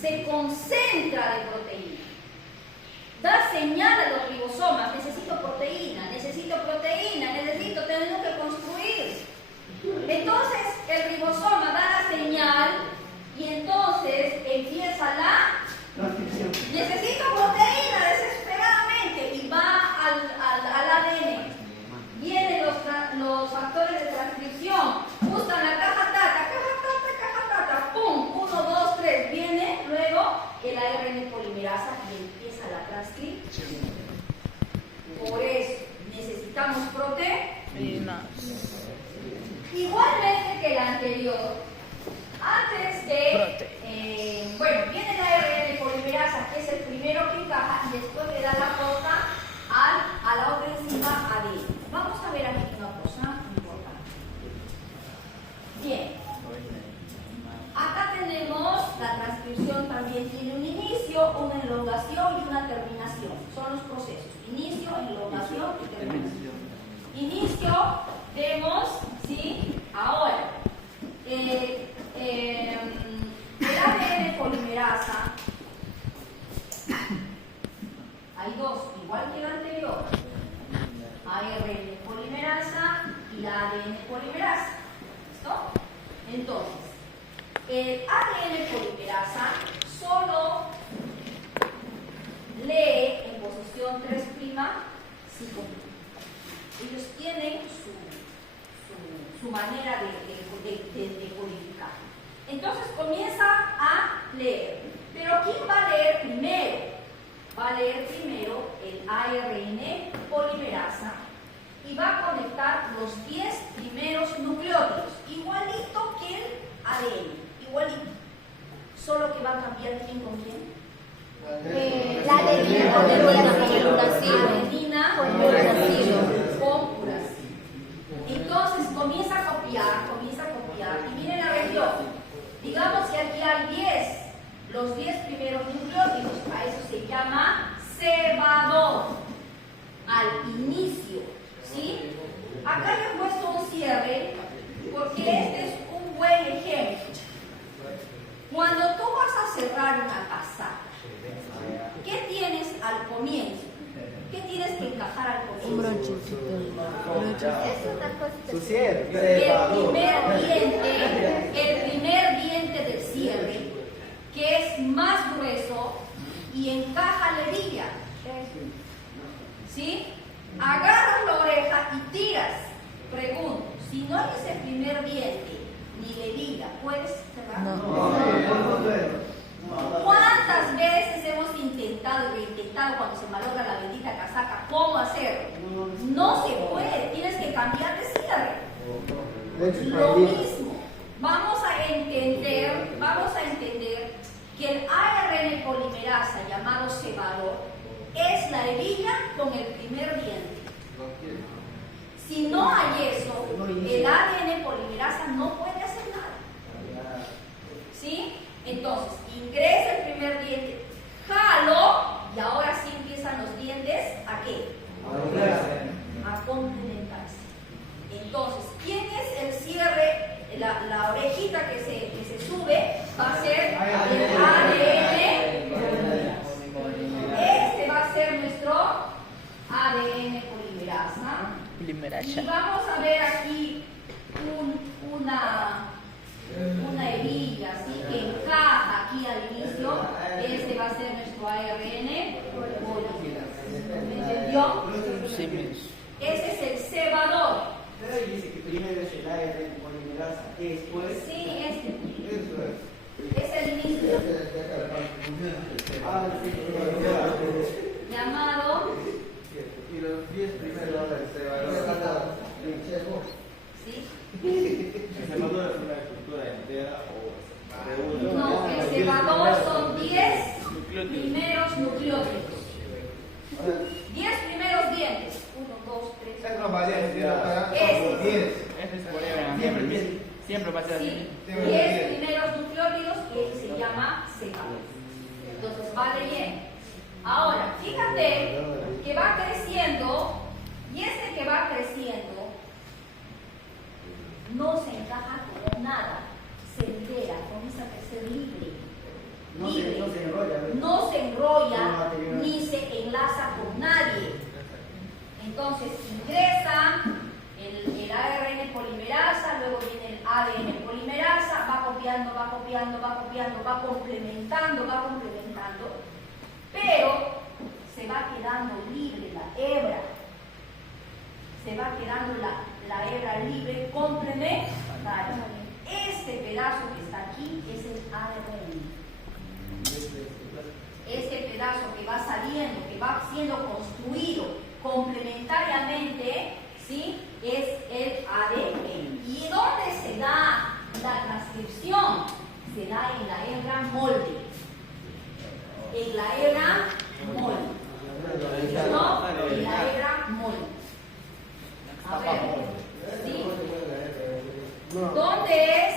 se concentra de proteína. Da señal a los ribosomas, necesito proteína, tengo que construir. Entonces el ribosoma da la señal y entonces empieza la transcripción. Necesito proteína desesperadamente y va al ADN. Vienen los factores de transcripción, buscan la caja tata, pum, 1, 2, 3, viene luego el ARN polimerasa y empieza la transcripción. Por eso necesitamos proteínas. Igualmente que el anterior, antes de, viene el ARN polimerasa, que es el primero que encaja, y después le da la pauta a la otra enzima ADN. Vamos a ver aquí una cosa importante. Bien. Acá tenemos la transcripción, también tiene un inicio, una elongación y una terminación. Son los procesos. Inicio, elongación y terminación. Inicio, vemos, ¿sí? Ahora, el ADN polimerasa, hay dos, igual que el anterior. ARN polimerasa y la ADN polimerasa. ¿Listo? Entonces, el ADN polimerasa solo lee en posición 3' 5'. Ellos tienen su manera de codificar. Entonces comienza a leer. Pero ¿quién va a leer primero? Va a leer primero el ARN polimerasa y va a conectar los 10 primeros nucleótidos, igualito que el ADN, igualito. Solo que va a cambiar quién con quién. La adenina con el uracilo. Con uracilo. Entonces comienza a copiar y viene la región. Digamos que aquí hay 10, los 10 primeros nucleótidos, a eso se llama cebador, al inicio, ¿sí? Acá yo he puesto un cierre porque este es un buen ejemplo. Cuando tú vas a cerrar una casaca, ¿qué tienes al comienzo? ¿Qué tienes que encajar al comienzo? Un brochecito. Es una cosa. Su cierre. El primer diente del cierre, que es más grueso y encaja la hebilla. ¿Sí? Agarras la oreja y tiras. Pregunto, si no hay ese primer diente ni la hebilla, ¿puedes cerrar? No. ¿Cuántas veces hemos intentado cuando se malogra la bendita casaca? ¿Cómo hacerlo? No se puede, tienes que cambiar de cierre. Lo mismo, vamos a entender que el ARN polimerasa llamado cebador es la hebilla con el primer diente. Si no hay eso, el ADN polimerasa no puede hacer nada. ¿Sí? Entonces, ingresa el primer diente, jalo, y ahora sí empiezan los dientes, ¿a qué? A complementarse. Entonces, ¿quién es el cierre? La orejita que se sube va a ser el ADN polimerasa. Este va a ser nuestro ADN polimerasa. Y vamos a ver aquí una hebilla, ¿sí? Que encaja aquí al inicio. Este va a ser nuestro ARN polimerasa. ¿Me entendió? Sí, Ese es el cebador. Pero ahí dice que primero es el ARN polimerasa, después. Sí, es el inicio. Llamado. Y los 10 primeros se van a ¿Sí? ¿El cebador es una estructura entera o reúne? No, el cebador son 10 primeros nucleótidos. 10 primeros dientes. 1, 2, 3. Es normal, Este es por hebra. Siempre va a ser Sí, así. 10 primeros nucleótidos que se llama cebador. Entonces va leyendo. Ahora, fíjate que va creciendo, y este que va creciendo no se encaja con nada, se libera, comienza a crecer libre. No se enrolla. No se enrolla ni se enlaza con nadie. Entonces ingresa el ARN polimerasa, luego viene el ADN polimerasa, va copiando, va complementando, pero se va quedando libre la hebra. Se va quedando la hebra libre, complementaria. Este pedazo que está aquí es el ARN. Este pedazo que va saliendo, que va siendo construido complementariamente, ¿sí? Es el ADN. ¿Y dónde se da la transcripción? Se da en la hebra molde. En la hebra molde. ¿No? En la hebra molde. A ver. ¿Sí? ¿Dónde es?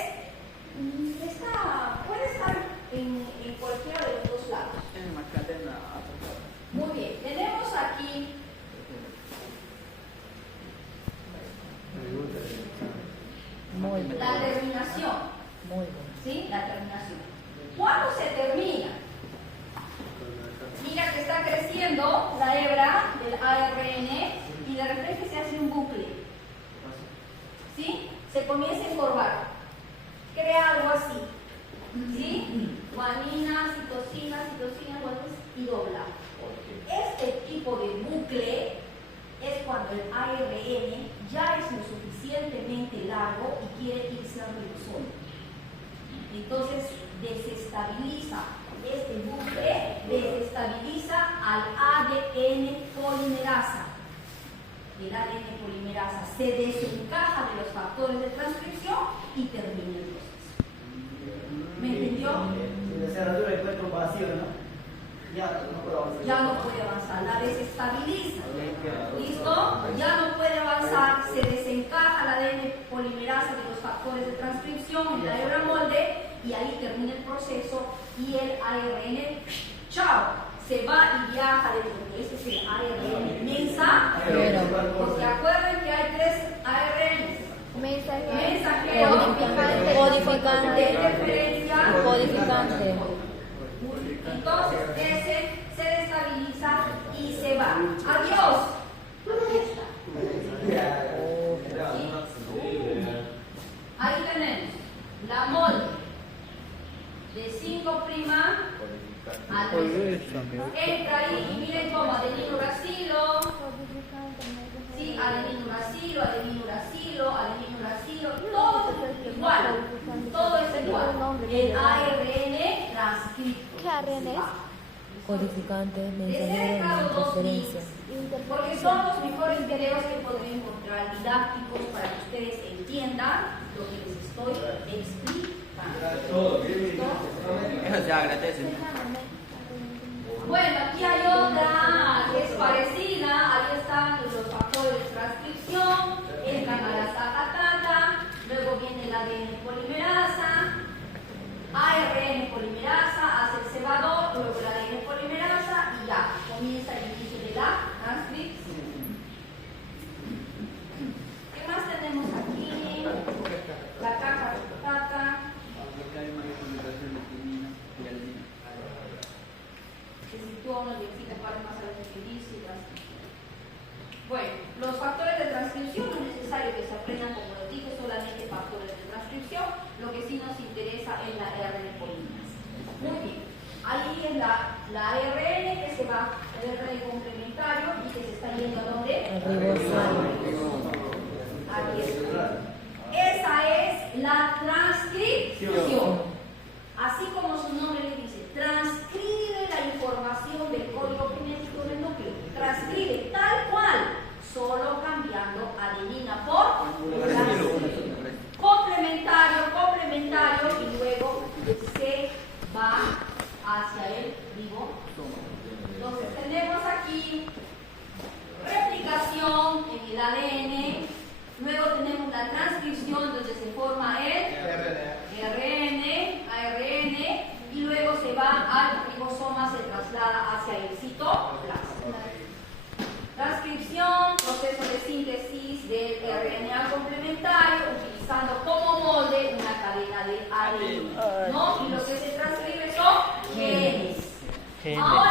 Puede estar en cualquiera de los dos lados. Muy bien, tenemos aquí la terminación. Muy bueno. ¿Sí? La terminación. ¿Cuándo se termina? Mira que está creciendo la hebra del ARN y de repente se hace un bucle. ¿Sí? Se comienza a encorvar. Crea algo así. ¿Sí? Guanina, citosina, guanina y dobla. Este tipo de bucle es cuando el ARN ya es lo suficientemente largo y quiere irse al ribosoma. Entonces desestabiliza este bucle, desestabiliza al ADN polimerasa. El ADN polimerasa se desencaja de los factores de transcripción y termina el proceso. ¿Me entendió? Si la cerradura encuentra un vacío, ¿no? Ya no puede avanzar. La desestabiliza. ¿Listo? Ya no puede avanzar, se desencaja el ADN polimerasa de los factores de transcripción en la hebra molde y ahí termina el proceso y el ARN, chao, se va y viaja de este es el ARN mensajero. Porque acuerden que hay 3 ARNs. Mensajero, Codificante. de referencia. Codificante. Entonces, ese se destabiliza y se va. Adiós. Aquí está. ¿Sí? Ahí tenemos la molde de 5' al 3. Entra ahí y miren cómo adeninuracilo, sí, adeninuracilo, adeninuracilo, adeninuracilo, todo igual, todo es igual. El ARN transcripto. ¿Qué ARN es? Codificante, Les he mensajero, dejado 2 transferencia. links, porque son los mejores videos que pueden encontrar didácticos para que ustedes entiendan lo que les estoy explicando. Eso se agradece. Bueno, aquí hay otra que es parecida. Ahí están los factores de transcripción, entran a la satatata, luego viene la ADN polimerasa, ARN polimerasa, hace el cebador, luego la ADN polimerasa y ya comienza el inicio de la transcripción. ¿Qué más tenemos aquí? La caja de patata. Se sitúa una dióxido para más alquilícidas. Bueno, los factores de transcripción no es necesario que se aprendan, como les dije, solamente factores de transcripción. Lo que sí nos interesa es la ARN polimerasa. Muy bien. Ahí es la ARN que se va, el RNA complementario y que se está yendo a dónde? El ribosoma. Aquí está. Esa es la transcripción. Así como su nombre le dice, transcribe la información del código genético del núcleo. Transcribe tal cual, solo cambiando adenina por uracilo. Complementario y luego se va hacia el ribosoma. Entonces tenemos aquí replicación en el ADN, luego tenemos la transcripción donde se forma el ARN, y luego se va al ribosoma, se traslada hacia el citoplasma. Transcripción, proceso de síntesis del RNA complementario, utilizando como molde una cadena de ADN, ¿no? Y lo que se transcribe son genes. Ahora